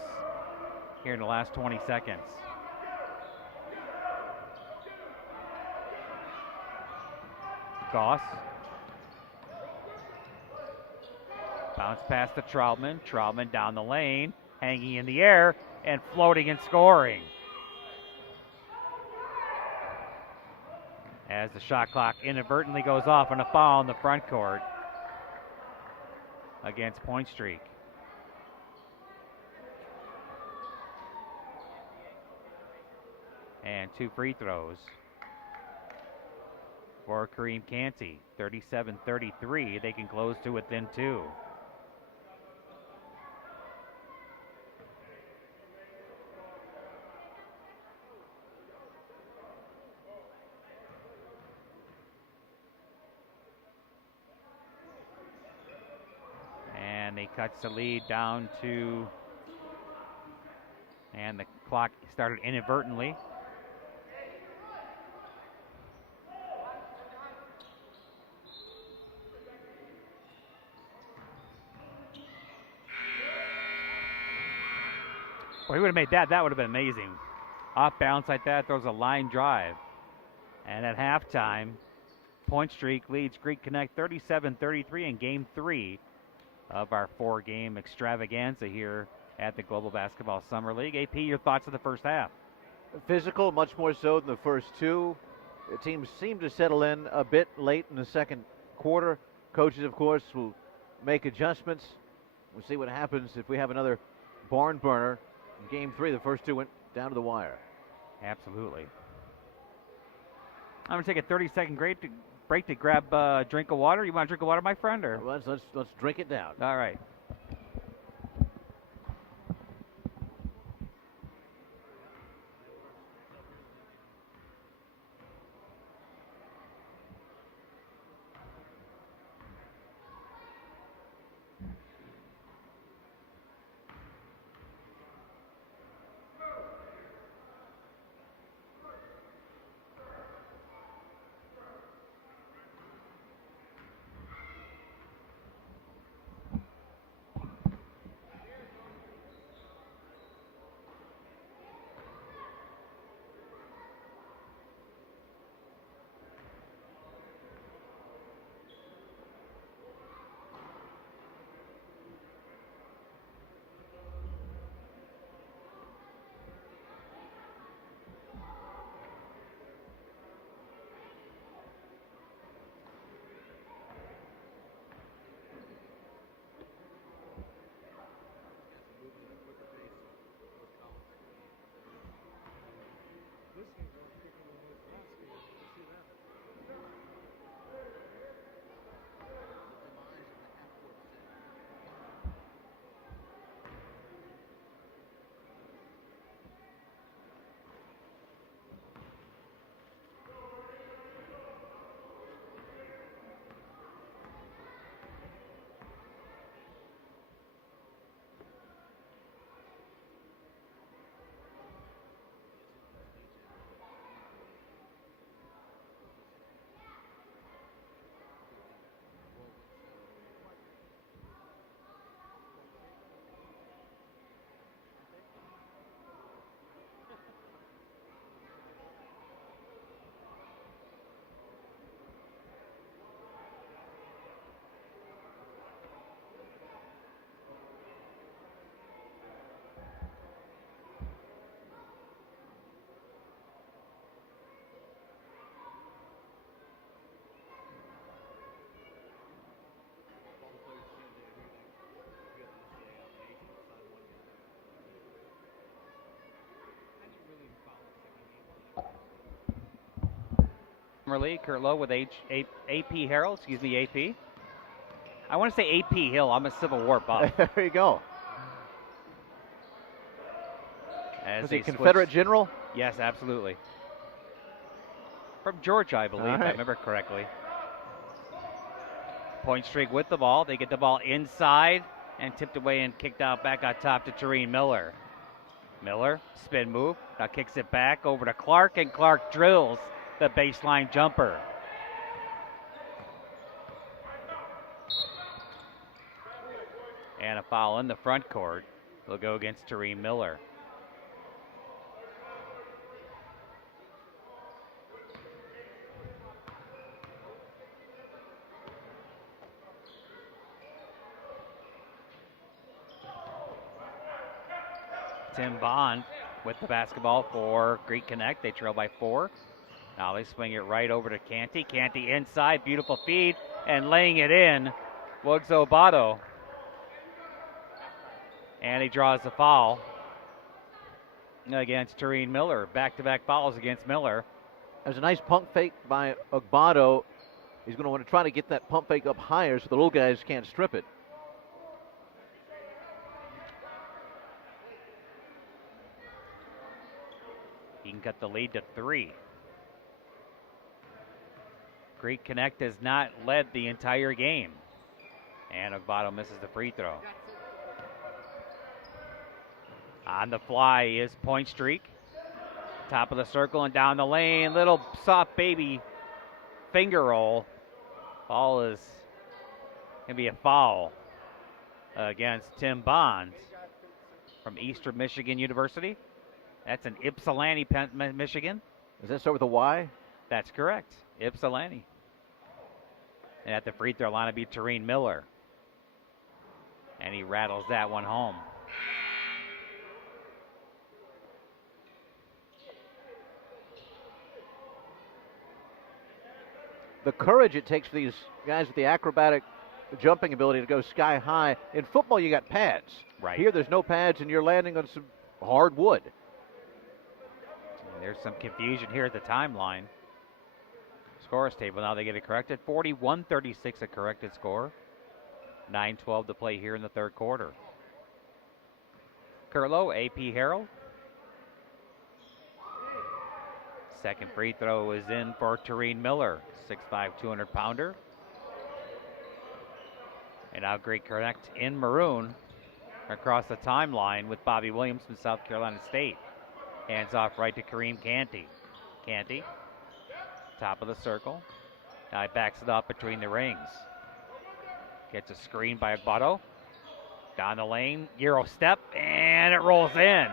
here in the last 20 seconds. Goss. Bounce pass to Troutman. Troutman down the lane, hanging in the air, and floating and scoring. As the shot clock inadvertently goes off on a foul in the front court against Point Streak. And 2 free throws for Kareem Canty. 37-33. They can close to within 2. And they cuts the lead down to, and the clock started inadvertently. Well, he would have made that. That would have been amazing. Off balance like that, throws a line drive. And at halftime, Point Streak leads Greek Connect 37-33 in Game 3 of our 4-game extravaganza here at the Global Basketball Summer League. AP, your thoughts of the first half? Physical, much more so than the first 2. The teams seem to settle in a bit late in the second quarter. Coaches, of course, will make adjustments. We'll see what happens if we have another barn burner. In Game 3, the first 2 went down to the wire. Absolutely. I'm going to take a 30-second break to grab a drink of water. You want a drink of water, my friend? Or? Well, let's drink it down. All right. League, Kurt Lowe with AP Harold, AP. I want to say AP Hill. I'm a Civil War buff. There you go. As Was he Confederate general? Yes, absolutely. From Georgia, I believe, if I remember correctly. Point streak with the ball. They get the ball inside and tipped away and kicked out back on top to Tareen Miller. Miller, spin move, now kicks it back over to Clark, and Clark drills the baseline jumper. And a foul in the front court will go against Tareen Miller. Tim Bond with the basketball for Greek Connect. They trail by 4. Now they swing it right over to Canty. Canty inside, beautiful feed, and laying it in, Wuggs Obato. And he draws the foul against Tareen Miller. Back-to-back fouls against Miller. There's a nice pump fake by Obato. He's going to want to try to get that pump fake up higher so the little guys can't strip it. He can cut the lead to 3. Greek Connect has not led the entire game. And Obato misses the free throw. On the fly is Point Streak. Top of the circle and down the lane. Little soft baby finger roll. Ball is going to be a foul against Tim Bond from Eastern Michigan University. That's in Ypsilanti, Michigan. Does that start with a Y? That's correct. Ypsilanti. And at the free throw line, it'll be Tareen Miller. And he rattles that one home. The courage it takes for these guys with the acrobatic jumping ability to go sky high. In football, you got pads. Right. Here, there's no pads, and you're landing on some hard wood. There's some confusion here at the timeline. Scores table now, they get it corrected. 41-36 a corrected score. 9:12 to play here in the third quarter. Kurt Lowe, AP Harold. Second free throw is in for Tareen Miller, 6'5", 200-pounder. And now Greek Connect in maroon across the timeline with Bobby Williams from South Carolina State. Hands off right to Kareem Canty. Canty, top of the circle. Now he backs it up between the rings. Gets a screen by Obato. Down the lane, Euro step, and it rolls in.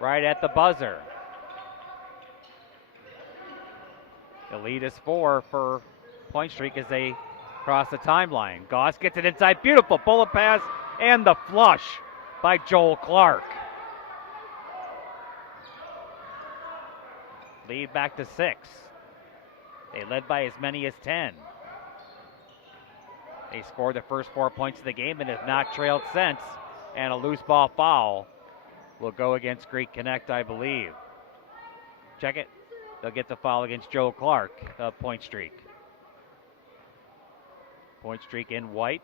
Right at the buzzer. The lead is 4 for Point Streak as they cross the timeline. Goss gets it inside. Beautiful bullet pass and the flush by Joel Clark. Lead back to 6. They led by as many as 10. They scored the first 4 points of the game and have not trailed since. And a loose ball foul will go against Greek Connect, I believe. Check it. They'll get the foul against Joe Clark of Point Streak. Point Streak in white.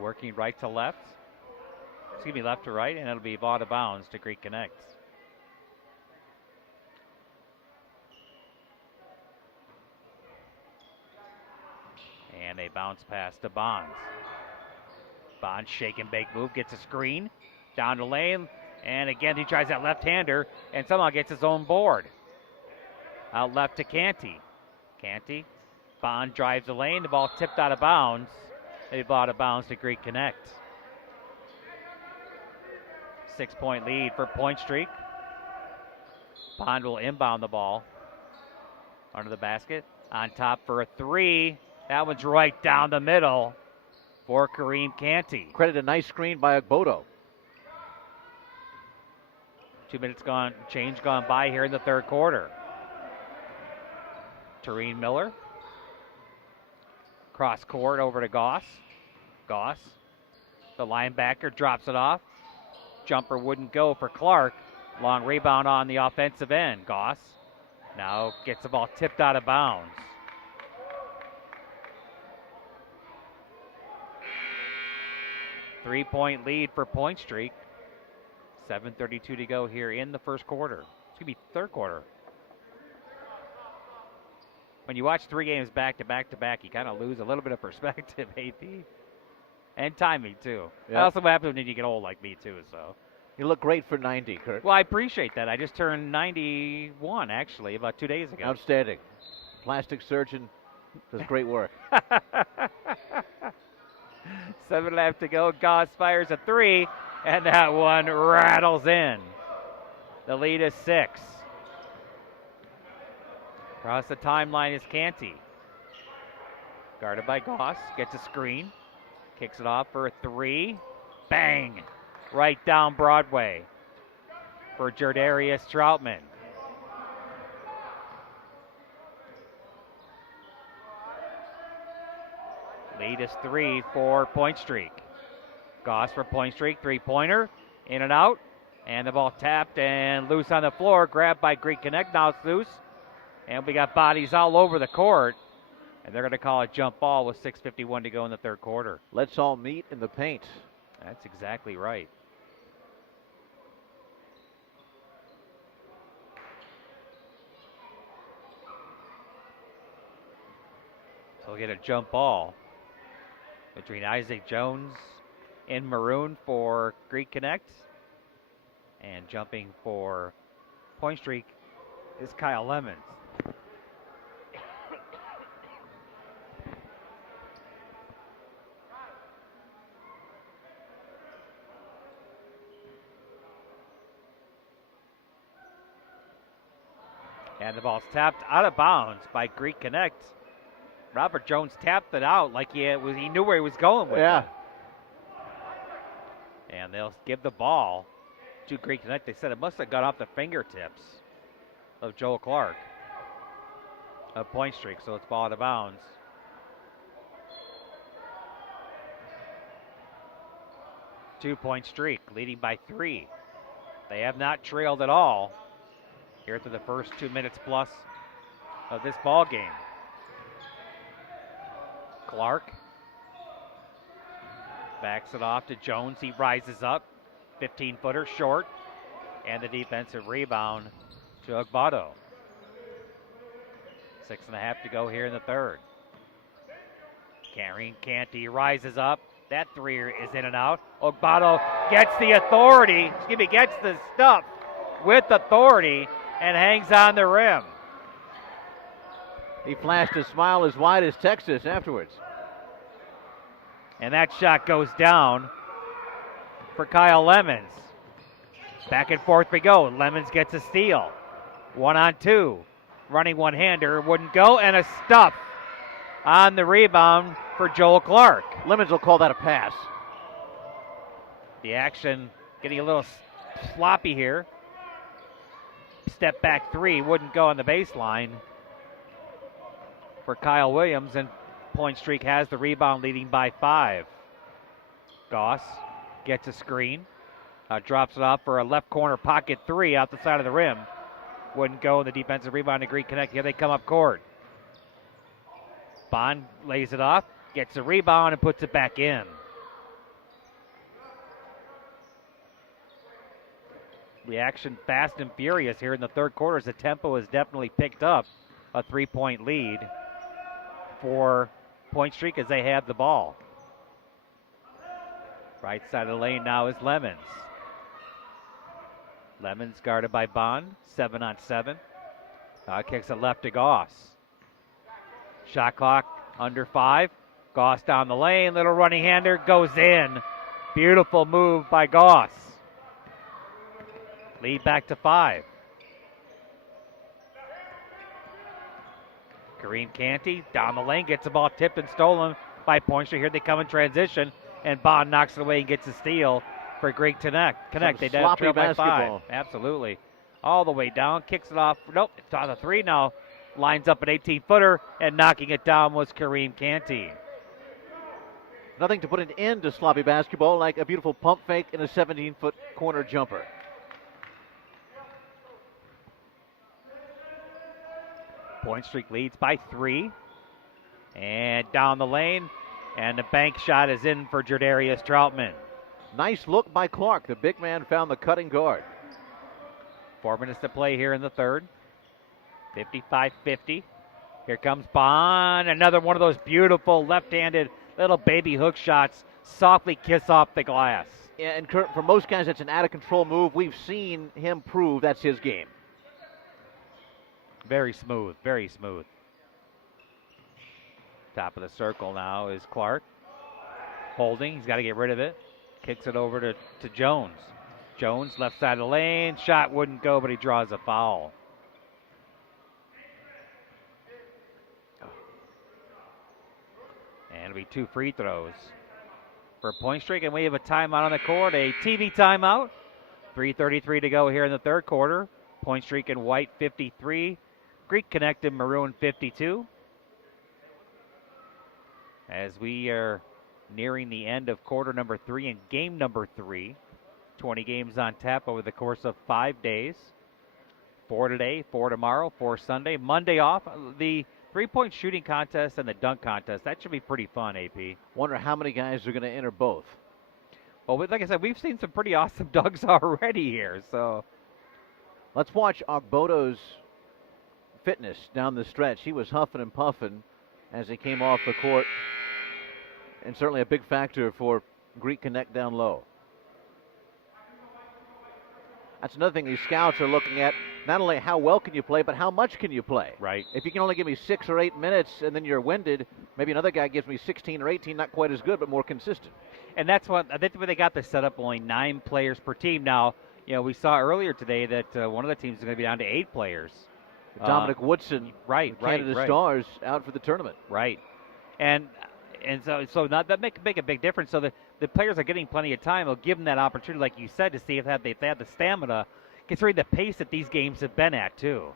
Working right to left. Excuse me, left to right, and it'll be out of bounds to Greek Connect. And a bounce pass to Bonds. Bonds shake and bake move, gets a screen. Down the lane, and again he tries that left-hander, and somehow gets his own board. Out left to Canty. Canty. Bond drives the lane, the ball tipped out of bounds. They out of bounds to Greek Connect. 6-point lead for Point Streak. Bond will inbound the ball. Under the basket. On top for a three. That one's right down the middle for Kareem Canty. Credit a nice screen by Agbodo. 2 minutes gone by here in the third quarter. Tareen Miller. Cross court over to Goss. Goss, the linebacker, drops it off. Jumper wouldn't go for Clark. Long rebound on the offensive end. Goss now gets the ball tipped out of bounds. Three-point lead for Point Streak. 7:32 to go here in the first quarter. It's going to be third quarter. When you watch 3 games back to back to back, you kind of lose a little bit of perspective, AP. And timing, too. Yep. That's also what happens when you get old like me, too. So. You look great for 90, Kurt. Well, I appreciate that. I just turned 91, actually, about 2 days ago. Outstanding. Plastic surgeon does great work. 7.5 to go. Goss fires a three, and that one rattles in. The lead is 6. Across the timeline is Canty. Guarded by Goss. Gets a screen. Kicks it off for a three. Bang! Right down Broadway for Jerdarius Troutman. Lead is 3 for Point Streak. Goss for Point Streak, three-pointer. In and out. And the ball tapped and loose on the floor. Grabbed by Greek Connect. Now it's loose. And we got bodies all over the court. And they're going to call a jump ball with 6:51 to go in the third quarter. Let's all meet in the paint. That's exactly right. So we'll get a jump ball between Isaac Jones in maroon for Greek Connect. And jumping for Point Streak is Kyle Lemons. And the ball's tapped out of bounds by Greek Connect. Robert Jones tapped it out like he knew where he was going with it. And they'll give the ball to Greek Connect. They said it must have got off the fingertips of Joel Clark of Point Streak, so it's ball out of bounds. Two-point streak, leading by 3. They have not trailed at all here through the first 2 minutes plus of this ball game. Clark backs it off to Jones. He rises up, 15-footer short, and the defensive rebound to Agbodo. 6.5 to go here in the third. Kareem Canty rises up. That three is in and out. Agbodo gets the authority, gets the stuff with authority and hangs on the rim. He flashed a smile as wide as Texas afterwards. And that shot goes down for Kyle Lemons. Back and forth we go. Lemons gets a steal. 1-on-2. Running one-hander. Wouldn't go. And a stuff on the rebound for Joel Clark. Lemons will call that a pass. The action getting a little sloppy here. Step back three. Wouldn't go on the baseline for Kyle Williams. And Point Streak has the rebound, leading by 5. Goss gets a screen. Drops it off for a left corner pocket three out the side of the rim Wouldn't go, and the defensive rebound to Greek Connect. Here they come up court. Bond lays it off, gets a rebound, and puts it back in. Reaction fast and furious here in the third quarter as the tempo has definitely picked up a 3-point lead for Point Streak as they have the ball. Right side of the lane now is Lemons. Lemons guarded by Bond, 7-on-7. Kicks it left to Goss. Shot clock under 5. Goss down the lane, little running hander goes in. Beautiful move by Goss. Lead back to 5. Kareem Canty down the lane, gets the ball tipped and stolen by Point Street. Here they come in transition, and Bond knocks it away and gets a steal for Greek Connect. They down trail by 5. Absolutely. All the way down, kicks it off. Nope, it's on the 3 now. Lines up an 18-footer, and knocking it down was Kareem Canty. Nothing to put an end to sloppy basketball like a beautiful pump fake and a 17-foot corner jumper. Point Streak leads by 3. And down the lane, and the bank shot is in for Jerdarius Troutman. Nice look by Clark. The big man found the cutting guard. 4 minutes to play here in the third. 55-50. Here comes Bond. Another one of those beautiful left-handed little baby hook shots. Softly kiss off the glass. Yeah, and Kurt, for most guys, that's an out-of-control move. We've seen him prove that's his game. Very smooth, very smooth. Top of the circle now is Clark. Holding, he's got to get rid of it. Kicks it over to Jones. Jones, left side of the lane. Shot wouldn't go, but he draws a foul. And it'll be 2 free throws for Point Streak, and we have a timeout on the court, a TV timeout. 3:33 to go here in the third quarter. Point Streak in white 53. Greek Connect in maroon 52. As we are nearing the end of quarter number 3 and game number 3. 20 games on tap over the course of 5 days. 4 today, 4 tomorrow, 4 Sunday. Monday off. The 3-point shooting contest and the dunk contest. That should be pretty fun, AP. Wonder how many guys are going to enter both. Well, like I said, we've seen some pretty awesome dunks already here. So let's watch Ogbodo's fitness down the stretch. He was huffing and puffing as he came off the court. And certainly a big factor for Greek Connect down low. That's another thing these scouts are looking at. Not only how well can you play, but how much can you play? Right. If you can only give me 6 or 8 minutes and then you're winded, maybe another guy gives me 16 or 18, not quite as good, but more consistent. And that's what I think when they got this set up, only 9 players per team. Now, you know, we saw earlier today that one of the teams is going to be down to 8 players. Dominic Woodson, Canada Stars, out for the tournament. Right. And so not, that make a big difference. So the players are getting plenty of time. It'll give them that opportunity, like you said, to see if they have the stamina, considering the pace that these games have been at, too.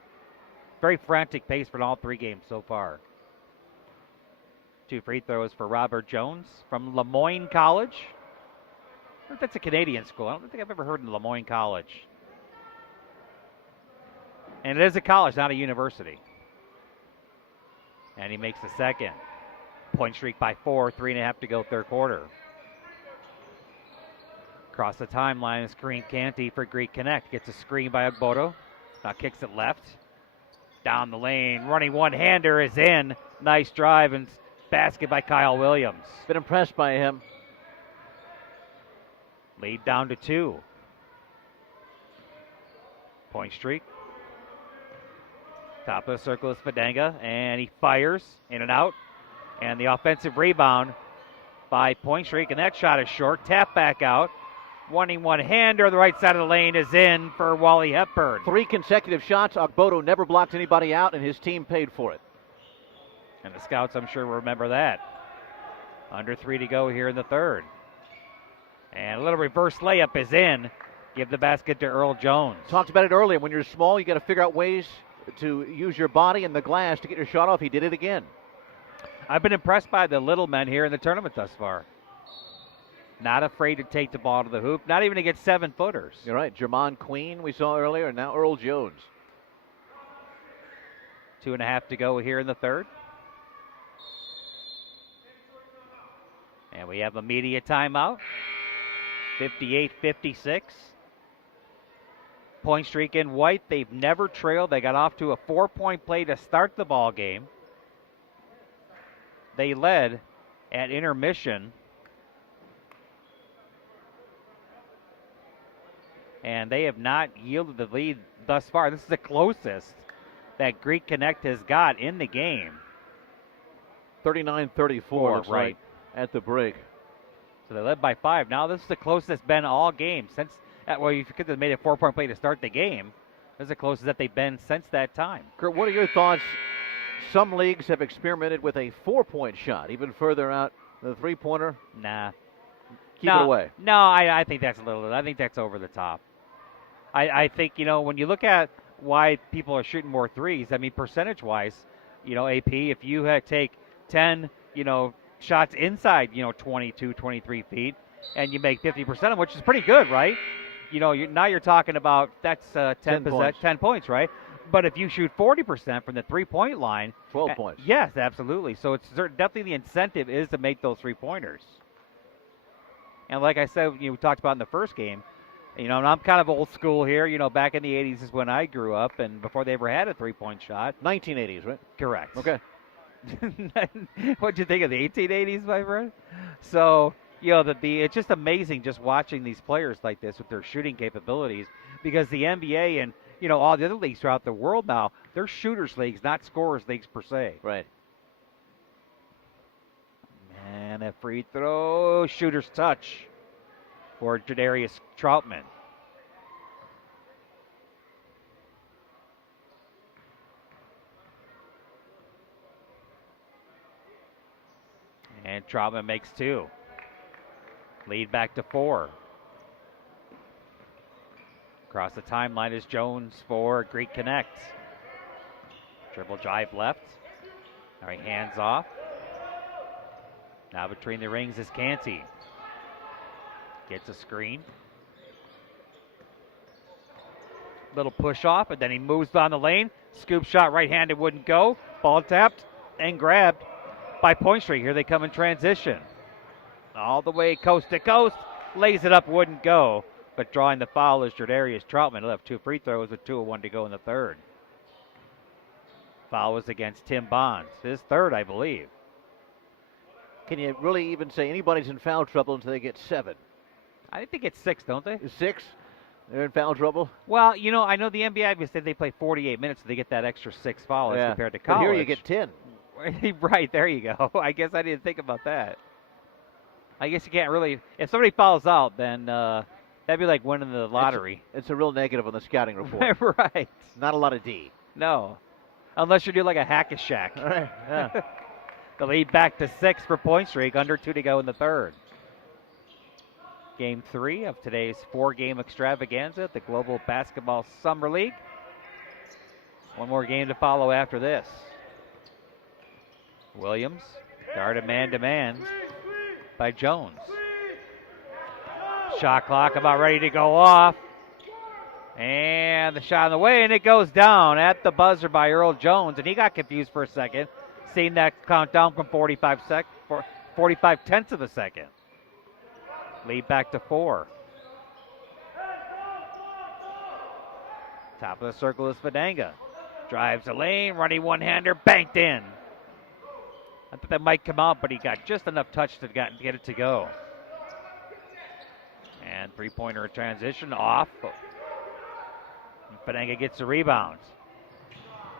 Very frantic pace for all 3 games so far. 2 free throws for Robert Jones from Lemoyne College. I don't think that's a Canadian school. I don't think I've ever heard of Lemoyne College. And it is a college, not a university. And he makes the second. Point Streak by 4, 3.5 to go third quarter. Across the timeline is Kareem Canty for Greek Connect. Gets a screen by Ogbodo. Now kicks it left. Down the lane. Running one-hander is in. Nice drive and basket by Kyle Williams. Been impressed by him. Lead down to 2. Point Streak. Top of the circle is Fadanga, and he fires in and out. And the offensive rebound by Point Streak, and that shot is short. Tap back out. Wanting one-hander, the right side of the lane is in for Wally Hepburn. 3 consecutive shots. Ogbodo never blocked anybody out, and his team paid for it. And the scouts, I'm sure, remember that. Under 3 to go here in the third. And a little reverse layup is in. Give the basket to Earl Jones. Talked about it earlier. When you're small, you got to figure out ways to use your body and the glass to get your shot off. He did it again. I've been impressed by the little men here in the tournament thus far. Not afraid to take the ball to the hoop, not even to get 7-footers. You're right. Jermon Queen we saw earlier, and now Earl Jones. 2.5 to go here in the third. And we have a media timeout. 58-56. Point streak in white. They've never trailed. They got off to a 4-point play to start the ball game. They led at intermission. And they have not yielded the lead thus far. This is the closest that Greek Connect has got in the game. 39-34, looks right like, at the break. So they led by 5. Now this is the closest it's been all game since. Well, you could have made a 4-point play to start the game. This is the closest that they've been since that time. Kurt, what are your thoughts? Some leagues have experimented with a 4-point shot, even further out. The 3-pointer. Nah. Keep it away. No, I think that's a little. I think that's over the top. I think, when you look at why people are shooting more threes, I mean, percentage-wise, AP, if you take 10, shots inside, 22, 23 feet, and you make 50% of them, which is pretty good, right? Now you're talking about that's 10 points, right? But if you shoot 40% from the three-point line, 12 points. Yes, absolutely. So it's definitely the incentive is to make those three-pointers. And like I said, we talked about in the first game, and I'm kind of old school here. Back in the 80s is when I grew up, and before they ever had a three-point shot. 1980s, right? Correct. Okay. What'd you think of the 1880s, my friend? So, it's just amazing just watching these players like this with their shooting capabilities, because the NBA and all the other leagues throughout the world now, they're shooters leagues, not scorers leagues per se. Right. And a free throw, shooter's touch for Jadarius Troutman. And Troutman makes 2. Lead back to 4. Across the timeline is Jones for Greek Connect. Dribble drive left. All right, hands off. Now between the rings is Canty. Gets a screen. Little push off, and then he moves down the lane. Scoop shot right-handed wouldn't go. Ball tapped and grabbed by Point Street. Here they come in transition. All the way coast to coast. Lays it up, wouldn't go. But drawing the foul is Jadarius Troutman. He'll have 2 free throws with 2:01 to go in the third. Foul was against Tim Bonds. His third, I believe. Can you really even say anybody's in foul trouble until they get 7? I think it's 6, don't they? 6? They're in foul trouble? Well, I know the NBA said they play 48 minutes, so they get that extra 6 fouls as compared to college. But here you get 10. Right, there you go. I guess I didn't think about that. I guess you can't really. If somebody fouls out, then that'd be like winning the lottery. It's a real negative on the scouting report. Right. Not a lot of D. No. Unless you do like a hack-a-shack. All right. Yeah. The lead back to 6 for Point Streak, under 2 to go in the third. Game 3 of today's 4-game extravaganza at the Global Basketball Summer League. One more game to follow after this. Williams, guarded man-to-man by Jones. Shot clock about ready to go off. And the shot on the way, and it goes down at the buzzer by Earl Jones. And he got confused for a second, seeing that count down from 45 tenths of a second. Lead back to 4. Top of the circle is Fadanga. Drives the lane, running one-hander, banked in. I thought that might come out, but he got just enough touch to get it to go. And three-pointer transition off. Fadanga gets the rebound.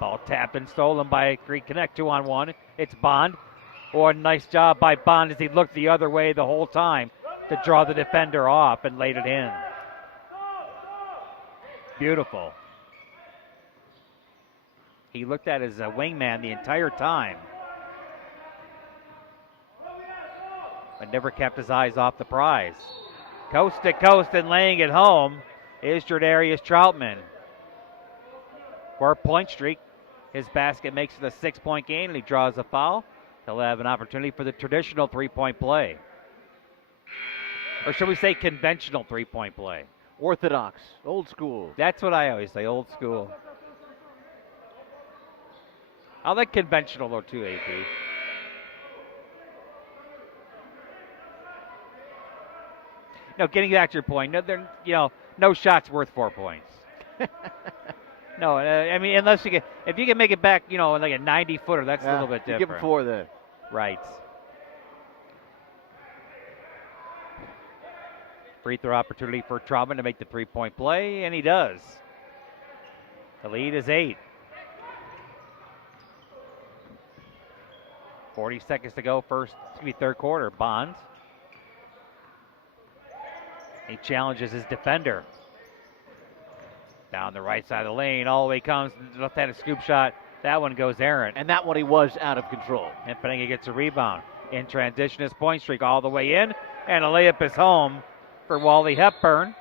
Ball tapped and stolen by Greek Connect. 2-on-1. It's Bond. Oh, a nice job by Bond as he looked the other way the whole time to draw the defender off and laid it in. Beautiful. He looked at his wingman the entire time, but never kept his eyes off the prize. Coast to coast and laying it home is Jadarius Troutman. For Point Streak, his basket makes it a 6-point game, and he draws a foul. He'll have an opportunity for the traditional three-point play. Or should we say conventional three-point play? Orthodox, old school. That's what I always say, old school. I like conventional though too, AP. No, getting back to your point, no shot's worth 4 points. No, I mean, unless if you can make it back, like a 90-footer, that's a little bit different. You give them 4 then. Right. Free throw opportunity for Trauman to make the 3-point play, and he does. The lead is 8. 40 seconds to go, third quarter. Bonds. He challenges his defender. Down the right side of the lane, all the way comes, left-handed scoop shot. That one goes errant. And that one he was out of control. And Penega gets a rebound. In transition, his point streak all the way in, and a layup is home for Wally Hepburn.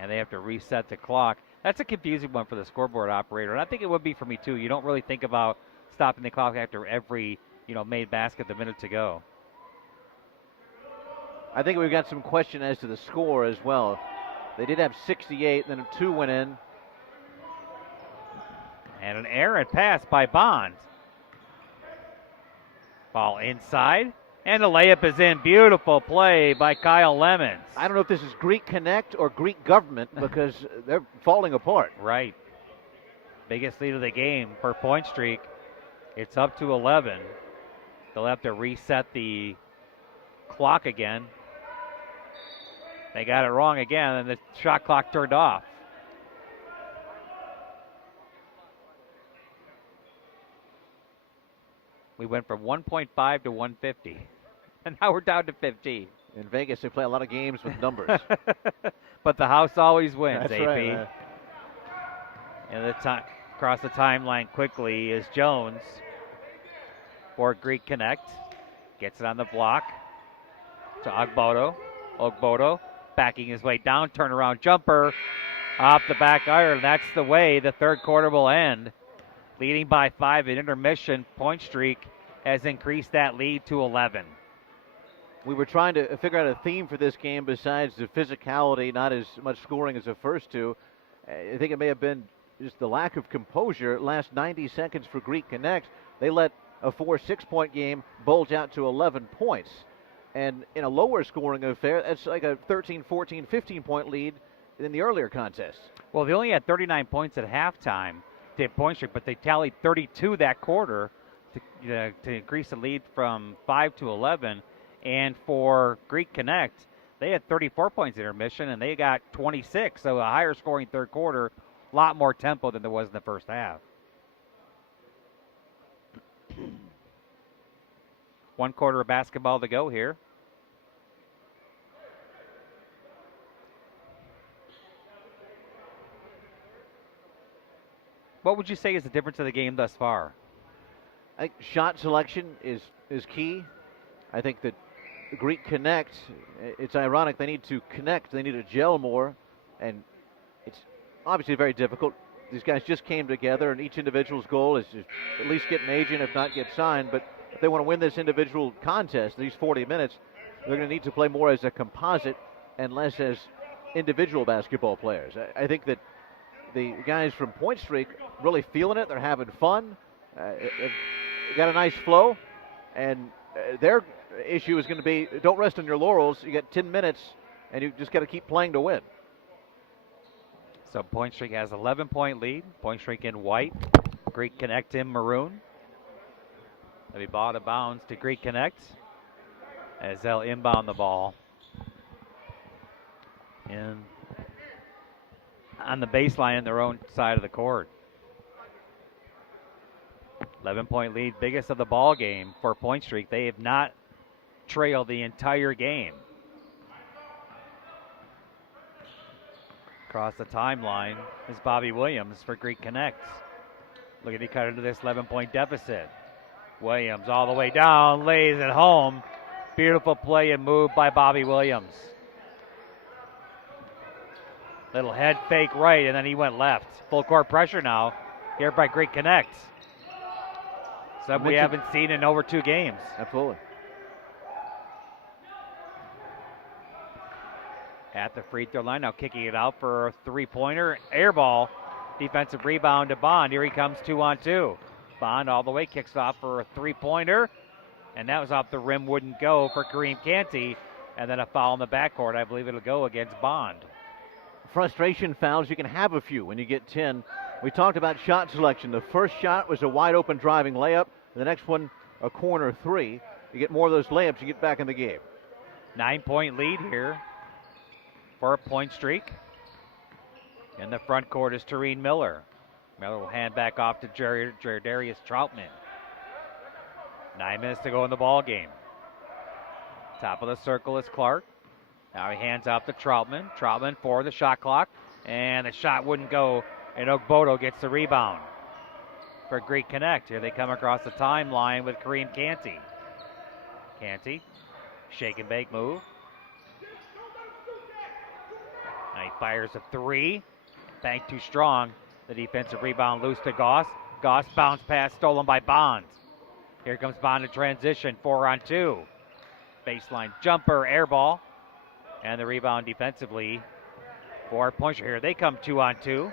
And they have to reset the clock. That's a confusing one for the scoreboard operator, and I think it would be for me too. You don't really think about stopping the clock after every, made basket, the minute to go. I think we've got some question as to the score as well. They did have 68, then 2 went in. And an errant pass by Bonds. Ball inside, and the layup is in. Beautiful play by Kyle Lemons. I don't know if this is Greek Connect or Greek government because they're falling apart. Right. Biggest lead of the game for point streak. It's up to 11. They'll have to reset the clock again. They got it wrong again, and the shot clock turned off. We went from 1.5 to 150, and now we're down to 15. In Vegas, they play a lot of games with numbers. But the house always wins, That's AP. right, and across the timeline quickly is Jones for Greek Connect. Gets it on the block to Ogbodo backing his way down, turnaround jumper off the back iron. That's the way the third quarter will end. Leading by 5 at intermission, point streak has increased that lead to 11. We were trying to figure out a theme for this game besides the physicality, not as much scoring as the first two. I think it may have been just the lack of composure. Last 90 seconds for Greek Connect, they let a 4-6 point game bulge out to 11 points. And in a lower scoring affair, that's like a 13, 14, 15 point lead in the earlier contest. Well, they only had 39 points at halftime, did point streak, but they tallied 32 that quarter to increase the lead from 5 to 11. And for Greek Connect, they had 34 points intermission, and they got 26. So a higher scoring third quarter, a lot more tempo than there was in the first half. One quarter of basketball to go here. What would you say is the difference of the game thus far? I think shot selection is key. I think that Greek Connect, it's ironic, they need to connect, they need to gel more, and it's obviously very difficult. These guys just came together, and each individual's goal is to at least get an agent, if not get signed. But if they want to win this individual contest, these 40 minutes, they're going to need to play more as a composite and less as individual basketball players. I think that the guys from Point Streak really feeling it. They're having fun. They've got a nice flow, and their issue is going to be don't rest on your laurels. You got 10 minutes, and you just got to keep playing to win. So Point Streak has 11-point lead. Point Streak in white. Greek Connect in maroon. They'll be ball out of bounds to Greek Connect as they'll inbound the ball. And on the baseline in their own side of the court. 11-point lead, biggest of the ball game for Point Streak. They have not trailed the entire game. Across the timeline is Bobby Williams for Greek Connect. Looking to cut into this 11-point deficit. Williams all the way down, lays it home. Beautiful play and move by Bobby Williams. Little head fake right, and then he went left. Full court pressure now here by Greek Connect. Something we haven't seen in over 2 games. Absolutely. At the free throw line, now kicking it out for a 3-pointer. Air ball Defensive rebound to Bond. Here he comes 2-on-2. Bond all the way, kicks off for a three-pointer. And that was off the rim, wouldn't go for Kareem Canty. And then a foul in the backcourt. I believe it'll go against Bond. Frustration fouls, you can have a few when you get 10. We talked about shot selection. The first shot was a wide open driving layup. The next one, a corner three. You get more of those layups, you get back in the game. 9-point lead here for a point streak. In the front court is Tareen Miller. Miller will hand back off to Darius Troutman. 9 minutes to go in the ball game. Top of the circle is Clark. Now he hands off to Troutman. Troutman for the shot clock. And the shot wouldn't go. And Ogbodo gets the rebound for Greek Connect. Here they come across the timeline with Kareem Canty. Canty, shake and bake move. Now he fires a three. Bank too strong. The defensive rebound loose to Goss. Goss bounce pass stolen by Bond. Here comes Bond in transition, 4-on-2. Baseline jumper, air ball. And the rebound defensively for Pointer. Here they come 2-on-2.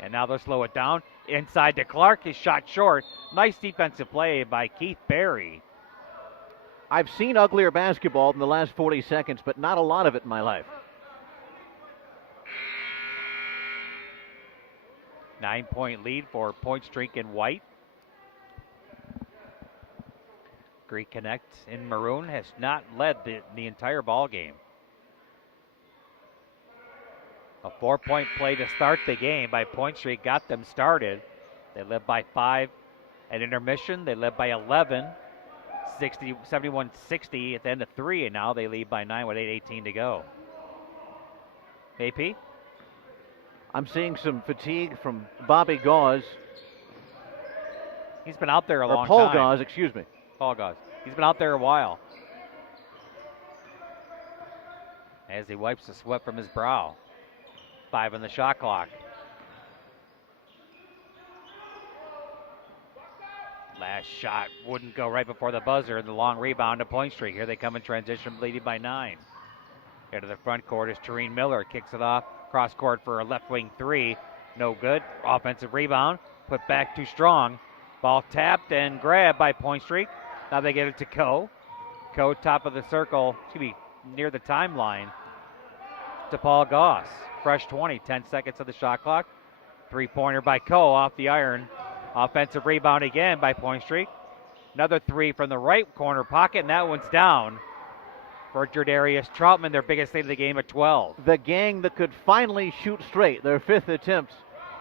And now they'll slow it down. Inside to Clark, his shot short. Nice defensive play by Keith Barry. I've seen uglier basketball in the last 40 seconds, but not a lot of it in my life. 9-point lead for Point Streak in white. Greek Connect in maroon has not led the entire ball game. A 4-point play to start the game by Point Streak got them started. They led by 5 at intermission. They led by 11, 71-60 at the end of 3, and now they lead by 9 with 8:18 to go. AP? I'm seeing some fatigue from Bobby Gauze. He's been out there a long Paul time. Gauze, excuse me. Paul Gauze. He's been out there a while. As he wipes the sweat from his brow. 5 on the shot clock. Last shot wouldn't go right before the buzzer. The long rebound to Point Streak. Here they come in transition, leading by 9. Here to the front court is Tareen Miller. Kicks it off. Cross court for a left wing three. No good. Offensive rebound. Put back too strong. Ball tapped and grabbed by Point Streak. Now they get it to Coe. Coe top of the circle. Excuse me, near the timeline to Paul Goss. Fresh 20. 10 seconds of the shot clock. Three-pointer by Coe off the iron. Offensive rebound again by Point Streak. Another three from the right corner pocket, and that one's down for Darius Troutman, their biggest lead of the game at 12. The gang that could finally shoot straight, their 5th attempt.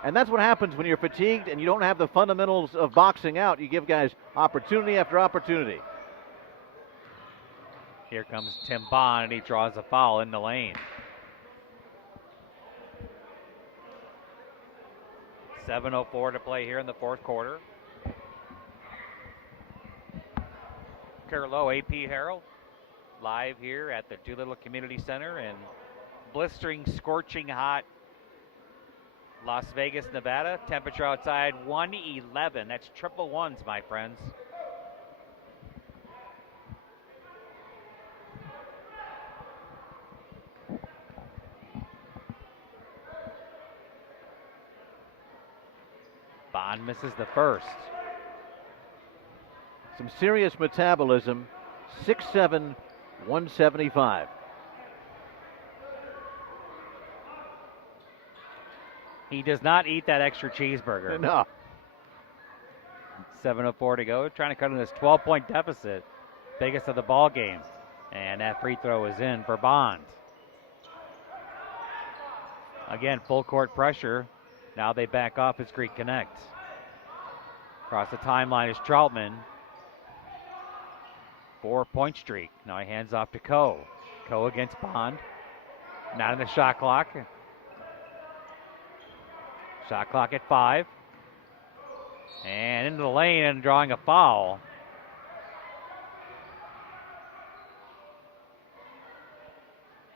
And that's what happens when you're fatigued and you don't have the fundamentals of boxing out. You give guys opportunity after opportunity. Here comes Tim Bond, and he draws a foul in the lane. 7:04 to play here in the fourth quarter. Kerlow, AP Harold, live here at the Doolittle Community Center in blistering, scorching hot Las Vegas, Nevada. Temperature outside 111. That's triple ones, my friends. Bond misses the first. Some serious metabolism. 6'7", 175. He does not eat that extra cheeseburger. No. 7:04 to go. Trying to cut in this 12-point deficit. Biggest of the ball game. And that free throw is in for Bond. Again, full court pressure. Now they back off as Greek Connect. Across the timeline is Troutman. 4-point streak. Now he hands off to Coe. Coe against Bond. Not in the shot clock. Shot clock at 5. And into the lane and drawing a foul.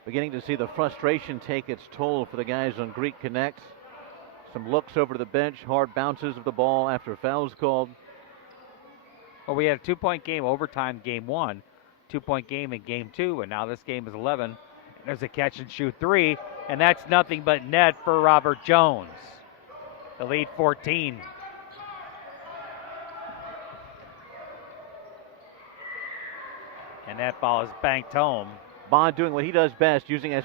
Beginning to see the frustration take its toll for the guys on Greek Connect. Some looks over to the bench, hard bounces of the ball after fouls called. Well, we had a 2-point game, overtime game 1, 2-point game in game 2, and now this game is 11. There's a catch and shoot 3, and that's nothing but net for Robert Jones. The lead 14. And that ball is banked home. Bond doing what he does best, using his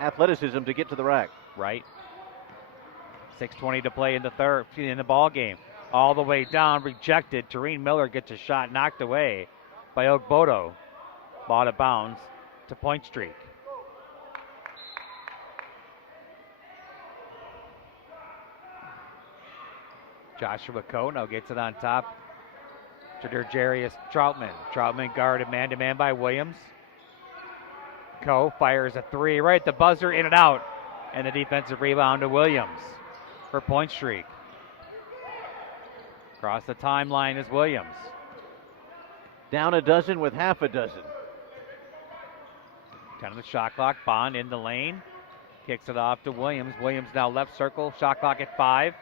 athleticism to get to the rack. Right. 6:20 to play in the ball game. All the way down, rejected. Tareen Miller gets a shot knocked away by Ogbodo. Ball out of bounds to Point Streak. Joshua Coe now gets it on top to Derjarius Troutman. Troutman guarded man-to-man by Williams. Coe fires a three right at the buzzer, in and out. And the defensive rebound to Williams for Point Streak. Across the timeline is Williams. Down a dozen with half a dozen. 10 on the shot clock. Bond in the lane. Kicks it off to Williams. Williams now left circle. Shot clock at 5.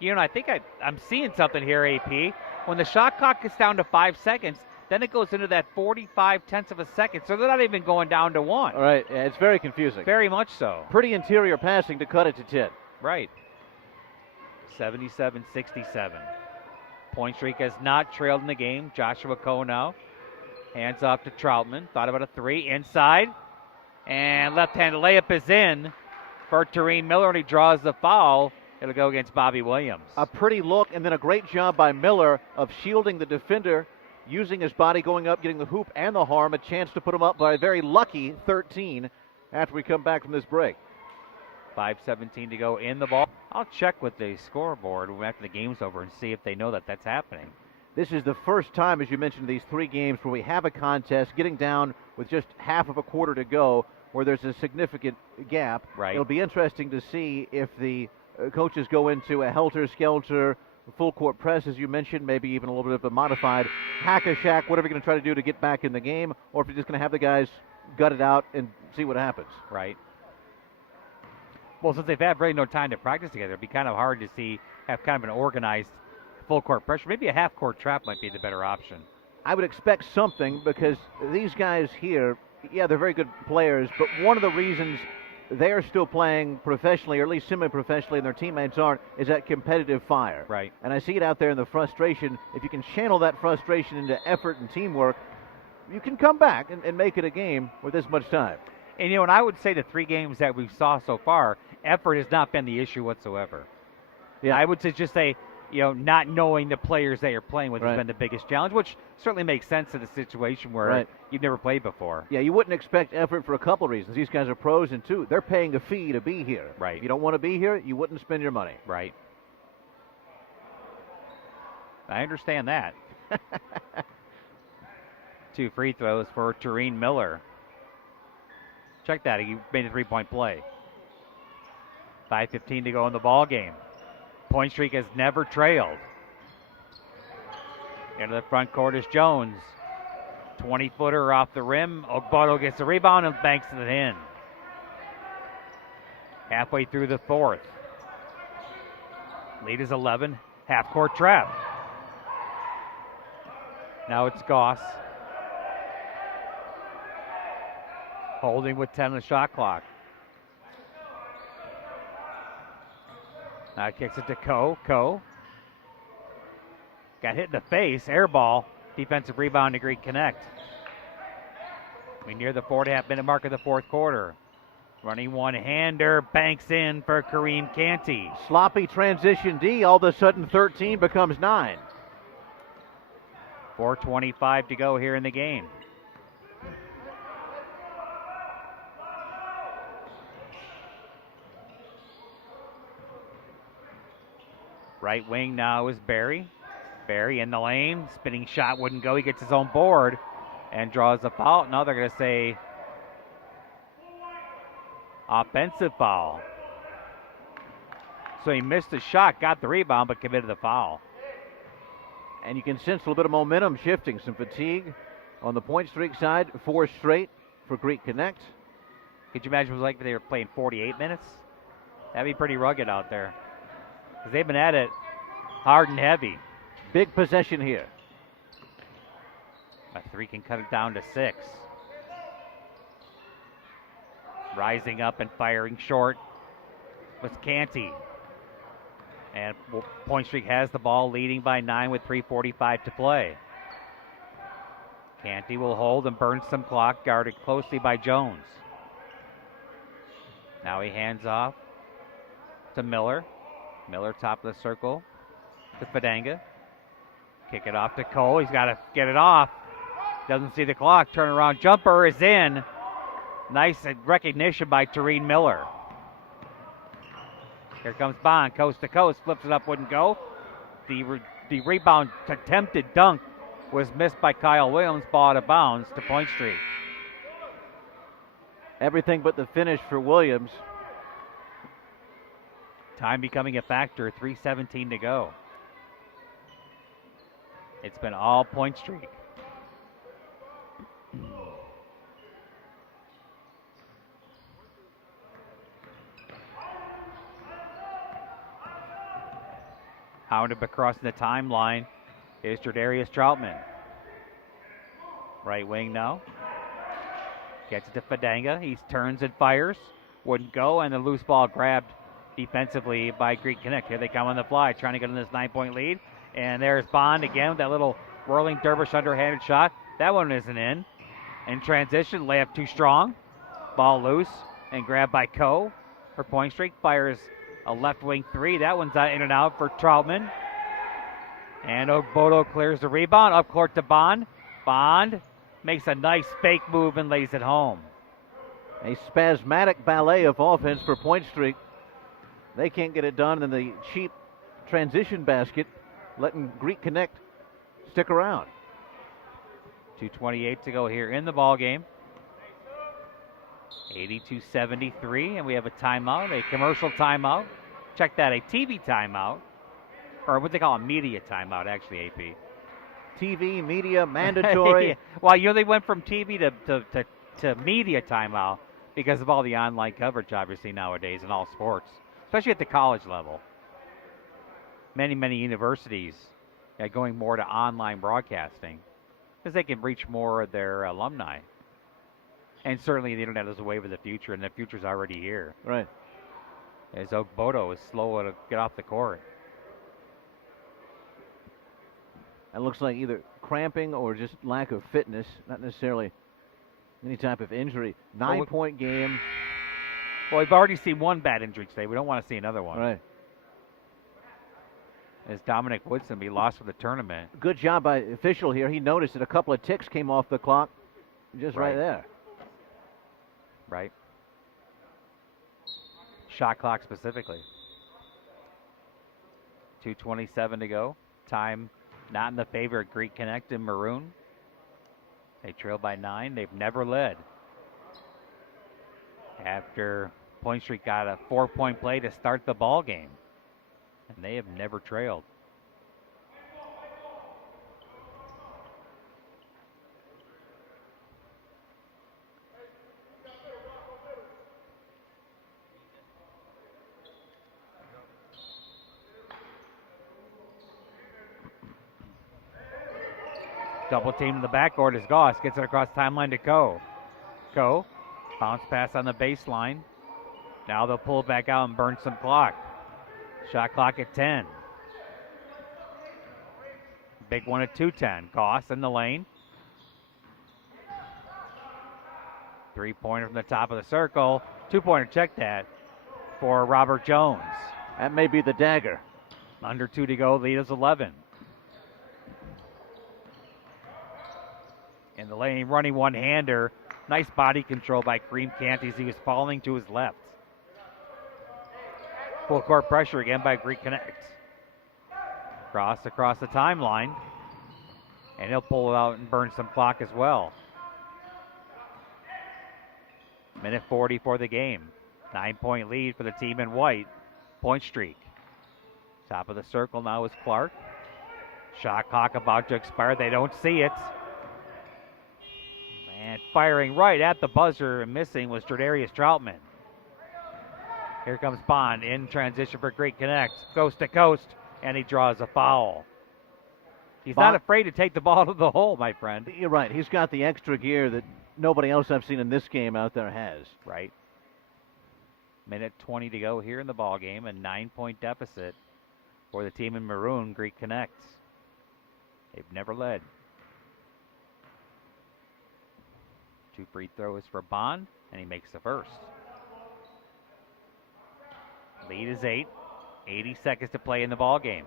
You know, I think I'm seeing something here, AP. When the shot clock gets down to 5 seconds, then it goes into that 45/10 of a second. So they're not even going down to 1. All right, yeah, it's very confusing. Very much so. Pretty interior passing to cut it to 10. Right. 77-67. Point Streak has not trailed in the game. Joshua Coe now. Hands off to Troutman. Thought about a three. Inside. And left-handed layup is in for Tareen Miller, and he draws the foul. It'll go against Bobby Williams. A pretty look, and then a great job by Miller of shielding the defender, using his body going up, getting the hoop and the harm, a chance to put him up by a very lucky 13 after we come back from this break. 5:17 to go in the ball. I'll check with the scoreboard after the game's over and see if they know that that's happening. This is the first time, as you mentioned, these 3 games where we have a contest getting down with just half of a quarter to go, where there's a significant gap. Right. It'll be interesting to see if the coaches go into a helter-skelter, full court press, as you mentioned, maybe even a little bit of a modified hack-a-shack, whatever you're going to try to do to get back in the game, or if you're just going to have the guys gut it out and see what happens. Right. Well, since they've had really no time to practice together, it'd be kind of hard to have kind of an organized full court pressure. Maybe a half court trap might be the better option. I would expect something, because these guys here, yeah, they're very good players, but one of the reasons they are still playing professionally, or at least semi-professionally, and their teammates aren't, is that competitive fire. Right. And I see it out there in the frustration. If you can channel that frustration into effort and teamwork, you can come back and make it a game with this much time. And, you know, and I would say the 3 games that we saw so far, effort has not been the issue whatsoever. Yeah. I would just say, you know, not knowing the players that you're playing with Right. has been the biggest challenge, which certainly makes sense in a situation where Right. you've never played before. Yeah, you wouldn't expect effort for a couple reasons. These guys are pros, and 2, they're paying a fee to be here. Right. If you don't want to be here, you wouldn't spend your money. Right. I understand that. 2 free throws for Tareen Miller. Check that. He made a 3-point play. 5:15 to go in the ball game. Point Streak has never trailed. Into the front court is Jones. 20-footer off the rim. Ogbodo gets the rebound and banks it in. Halfway through the 4th. Lead is 11. Half-court trap. Now it's Goss. Holding with 10 on the shot clock. Now he kicks it to Coe. Coe got hit in the face. Air ball. Defensive rebound to Greek Connect. We near the 4.5-minute mark of the 4th quarter. Running one-hander. Banks in for Kareem Canty. Sloppy transition D. All of a sudden 13 becomes 9. 4:25 to go here in the game. Right wing now is Barry. Barry in the lane. Spinning shot wouldn't go. He gets his own board and draws the foul. Now they're going to say offensive foul. So he missed the shot, got the rebound, but committed the foul. And you can sense a little bit of momentum shifting, some fatigue on the Point Streak side. 4 straight for Greek Connect. Could you imagine what it was like if they were playing 48 minutes? That'd be pretty rugged out there. Because they've been at it hard and heavy. Big possession here. A 3 can cut it down to 6. Rising up and firing short was Canty. And Point Streak has the ball, leading by 9 with 3:45 to play. Canty will hold and burn some clock, guarded closely by Jones. Now he hands off to Miller. Miller top of the circle to Fadanga. Kick it off to Cole. He's got to get it off. Doesn't see the clock. Turnaround jumper is in. Nice recognition by Tareen Miller. Here comes Bond, coast to coast, flips it up, wouldn't go. The rebound attempted dunk was missed by Kyle Williams, ball out of bounds to Point Street. Everything but the finish for Williams. Time becoming a factor, 3:17 to go. It's been all Point Street. Hounded across the timeline is Jardarius Troutman. Right wing now. Gets it to Fadanga. He turns and fires. Wouldn't go, and the loose ball grabbed defensively by Greek Connect. Here they come on the fly, trying to get in this 9-point lead. And there's Bond again with that little whirling dervish underhanded shot. That one isn't in. In transition, layup too strong. Ball loose and grabbed by Coe for Point Street. Fires a left wing three. That one's in and out for Troutman. And Ogbodo clears the rebound. Up court to Bond. Bond makes a nice fake move and lays it home. A spasmodic ballet of offense for Point Street. They can't get it done in the cheap transition basket, letting Greek Connect stick around. 2:28 to go here in the ball game. 82-73, and we have a timeout, a commercial timeout. Check that, a TV timeout, or what they call a media timeout, actually, AP. TV, media, mandatory. Well, they went from TV to media timeout because of all the online coverage, obviously, nowadays in all sports, especially at the college level. Many universities are going more to online broadcasting because they can reach more of their alumni. And certainly the internet is a wave of the future, and the future's already here. Right. As Ogbodo is slow to get off the court. It looks like either cramping or just lack of fitness, not necessarily any type of injury. 9-point game. Well, we've already seen one bad injury today. We don't want to see another one. Right. As Dominic Woodson be lost for the tournament. Good job by the official here. He noticed that a couple of ticks came off the clock just right there. Right. Shot clock specifically. 2:27 to go. Time not in the favor of Greek Connect in maroon. They trail by 9. They've never led. After Point Street got a 4-point play to start the ball game. And they have never trailed. Double team in the backcourt is Goss. Gets it across timeline to Coe. Coe, bounce pass on the baseline. Now they'll pull it back out and burn some clock. Shot clock at 10. Big one at 2:10. Goss in the lane. 3-pointer from the top of the circle. 2-pointer, check that, for Robert Jones. That may be the dagger. Under 2 to go, lead is 11. In the lane, running one-hander. Nice body control by Kareem Canty as he was falling to his left. Full court pressure again by Greek Connect. Across the timeline. And he'll pull it out and burn some clock as well. Minute 40 for the game. 9-point lead for the team in white. Point Streak. Top of the circle now is Clark. Shot clock about to expire. They don't see it. And firing right at the buzzer and missing was Jardarius Troutman. Here comes Bond in transition for Greek Connect. Coast to coast, and he draws a foul. He's not afraid to take the ball to the hole, my friend. You're right. He's got the extra gear that nobody else I've seen in this game out there has. Right. Minute 20 to go here in the ball game. A 9-point deficit for the team in maroon, Greek Connect. They've never led. 2 free throws for Bond, and he makes the first. Lead is 8. 80 seconds to play in the ball game.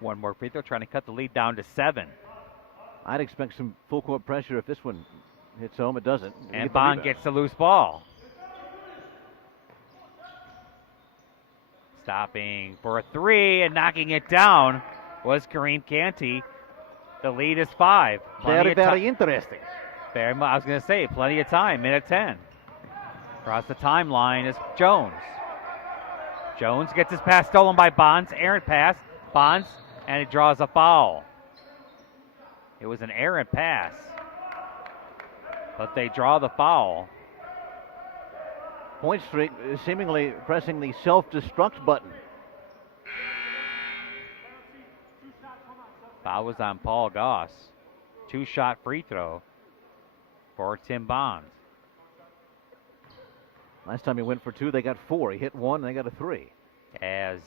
One more free throw, trying to cut the lead down to 7. I'd expect some full court pressure if this one hits home. It doesn't. And Bond gets the loose ball. Stopping for a 3 and knocking it down was Kareem Canty. The lead is 5. Very interesting. I was going to say, plenty of time. Minute 10. Across the timeline is Jones. Jones gets his pass stolen by Bonds. Errant pass. Bonds, and he draws a foul. It was an errant pass, but they draw the foul. Point Streak seemingly pressing the self-destruct button. Foul was on Paul Goss. 2-shot free throw for Tim Bonds. Last time he went for 2, they got 4. He hit 1, and they got a 3. As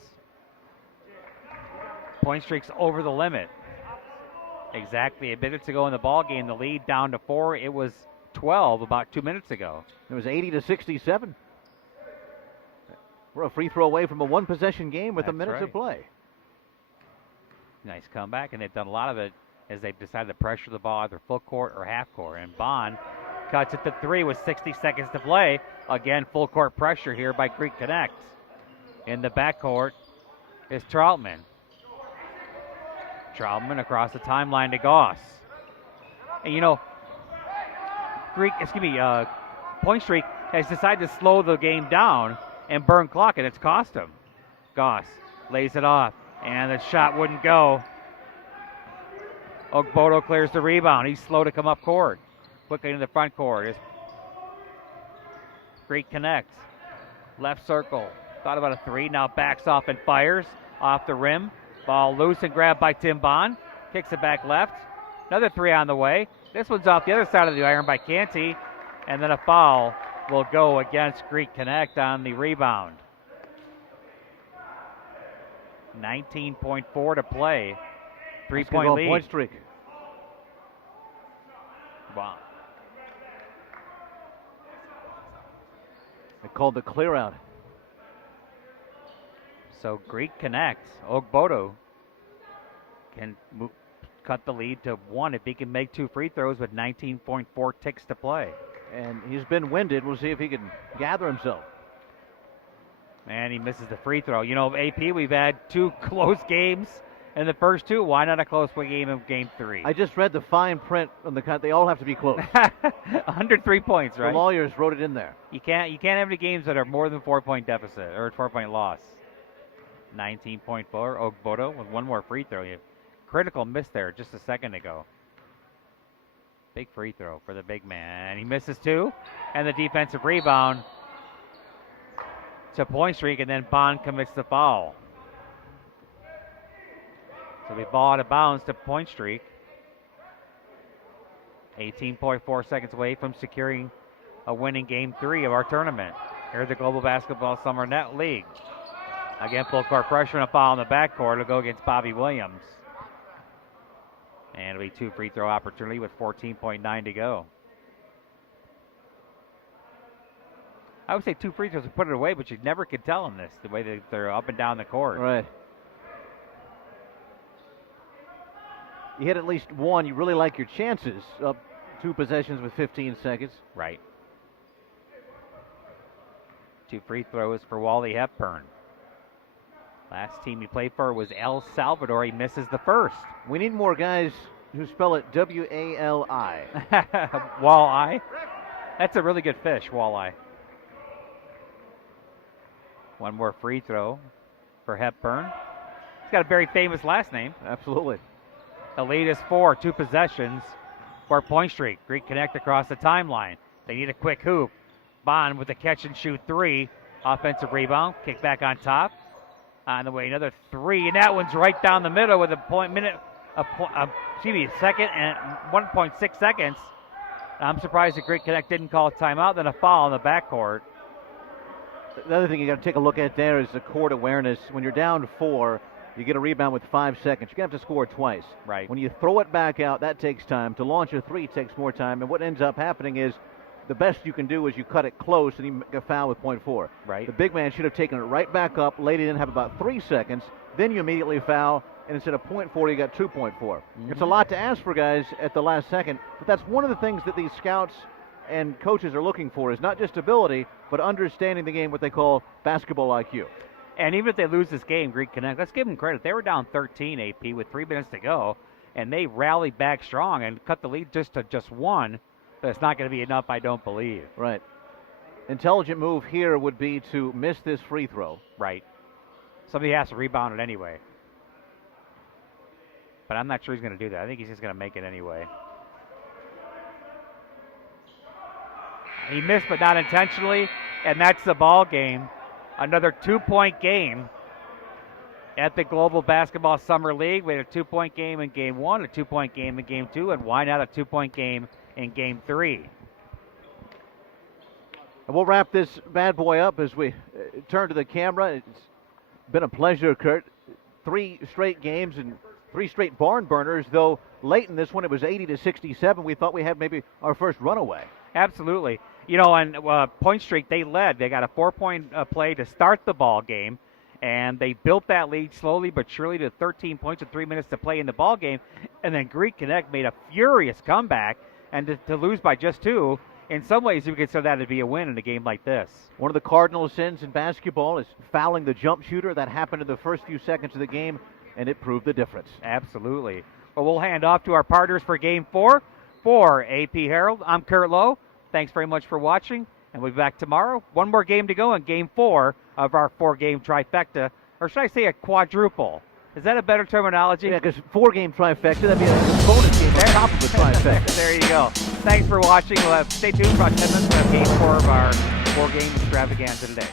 Point Streak's over the limit. Exactly a minute to go in the ball game. The lead down to 4. It was 12 about 2 minutes ago. It was 80-67. We're a free throw away from a 1-possession game with a minute to play. Nice comeback, and they've done a lot of it as they've decided to pressure the ball either full court or half court. And Bond cuts it to 3 with 60 seconds to play. Again, full court pressure here by Greek Connect. In the backcourt is Troutman. Troutman across the timeline to Goss. And you know, Point Streak has decided to slow the game down and burn clock, and it's cost him. Goss lays it off, and the shot wouldn't go. Ogbodo clears the rebound. He's slow to come up court. Quickly into the front court is Greek Connect. Left circle. Thought about a 3. Now backs off and fires off the rim. Ball loose and grabbed by Tim Bond. Kicks it back left. Another 3 on the way. This one's off the other side of the iron by Canty. And then a foul will go against Greek Connect on the rebound. 19.4 to play. 3-point lead. Point Streak. Wow. They called the clear out. So Greek Connect, Ogbodo can cut the lead to 1 if he can make 2 free throws with 19.4 ticks to play. And he's been winded. We'll see if he can gather himself. And he misses the free throw. You know, AP, we've had 2 close games in the first 2. Why not a close game in game 3? I just read the fine print on the cut. They all have to be close. 103 points, right? The lawyers wrote it in there. You can't have any games that are more than 4-point deficit or 4-point loss. 19.4, Ogbodo with 1 more free throw. Critical miss there just a second ago. Big free throw for the big man. And he misses 2. And the defensive rebound to Point Streak, and then Bond commits the foul. So we ball out of bounds to Point Streak. 18.4 seconds away from securing a winning game 3 of our tournament here at the Global Basketball Summer Net League. Again, full court pressure and a foul in the backcourt. It'll go against Bobby Williams. And it'll be 2 free throw opportunity with 14.9 to go. I would say 2 free throws to put it away, but you never could tell in this, the way that they're up and down the court. Right. You hit at least 1, you really like your chances. Up 2 possessions with 15 seconds. Right. 2 free throws for Wally Hepburn. Last team he played for was El Salvador. He misses the first. We need more guys who spell it W-A-L-I. Walleye. That's a really good fish, walleye. 1 more free throw for Hepburn. He's got a very famous last name. Absolutely. The lead is 4, 2 possessions for Point Streak. Greek Connect across the timeline. They need a quick hoop. Bond with a catch and shoot 3. Offensive rebound. Kick back on top. On the way, another 3, and that one's right down the middle with a second and 1.6 seconds. I'm surprised that Great Connect didn't call a timeout, then a foul in the backcourt. The other thing you got to take a look at there is the court awareness. When you're down 4, you get a rebound with 5 seconds. You're going to have to score twice. Right. When you throw it back out, that takes time. To launch a 3 takes more time. And what ends up happening is the best you can do is you cut it close and you make a foul with .4. Right. The big man should have taken it right back up, laid it in, have about 3 seconds. Then you immediately foul. And instead of .4, you got 2.4. Mm-hmm. It's a lot to ask for guys at the last second. But that's one of the things that these scouts and coaches are looking for is not just ability, but understanding the game, what they call basketball IQ. And even if they lose this game, Greek Connect, let's give them credit. They were down 13, AP, with 3 minutes to go, and they rallied back strong and cut the lead just to just 1. But it's not going to be enough, I don't believe. Right. Intelligent move here would be to miss this free throw. Right. Somebody has to rebound it anyway. But I'm not sure he's going to do that. I think he's just going to make it anyway. He missed, but not intentionally, and that's the ball game. Another 2-point game at the Global Basketball Summer League. We had a 2-point game in Game 1, a 2-point game in Game 2, and why not a 2-point game in Game 3? And we'll wrap this bad boy up as we turn to the camera. It's been a pleasure, Kurt. 3 straight games and 3 straight barn burners, though late in this one it was 80-67. We thought we had maybe our first runaway. Absolutely. You know, and Point Street, they led. They got a 4-point play to start the ball game, and they built that lead slowly but surely to 13 points with 3 minutes to play in the ball game. And then Greek Connect made a furious comeback, and to lose by just 2, in some ways you could consider that to be a win in a game like this. One of the cardinal sins in basketball is fouling the jump shooter. That happened in the first few seconds of the game, and it proved the difference. Absolutely. Well, we'll hand off to our partners for Game 4. For AP Herald, I'm Kurt Lowe. Thanks very much for watching, and we'll be back tomorrow. One more game to go in Game 4 of our 4-game trifecta, or should I say a quadruple? Is that a better terminology? Yeah, because 4-game trifecta, that'd be a bonus game on top of the trifecta. There you go. Thanks for watching. Stay tuned for about 10 minutes. We'll have Game 4 of our 4-game extravaganza today.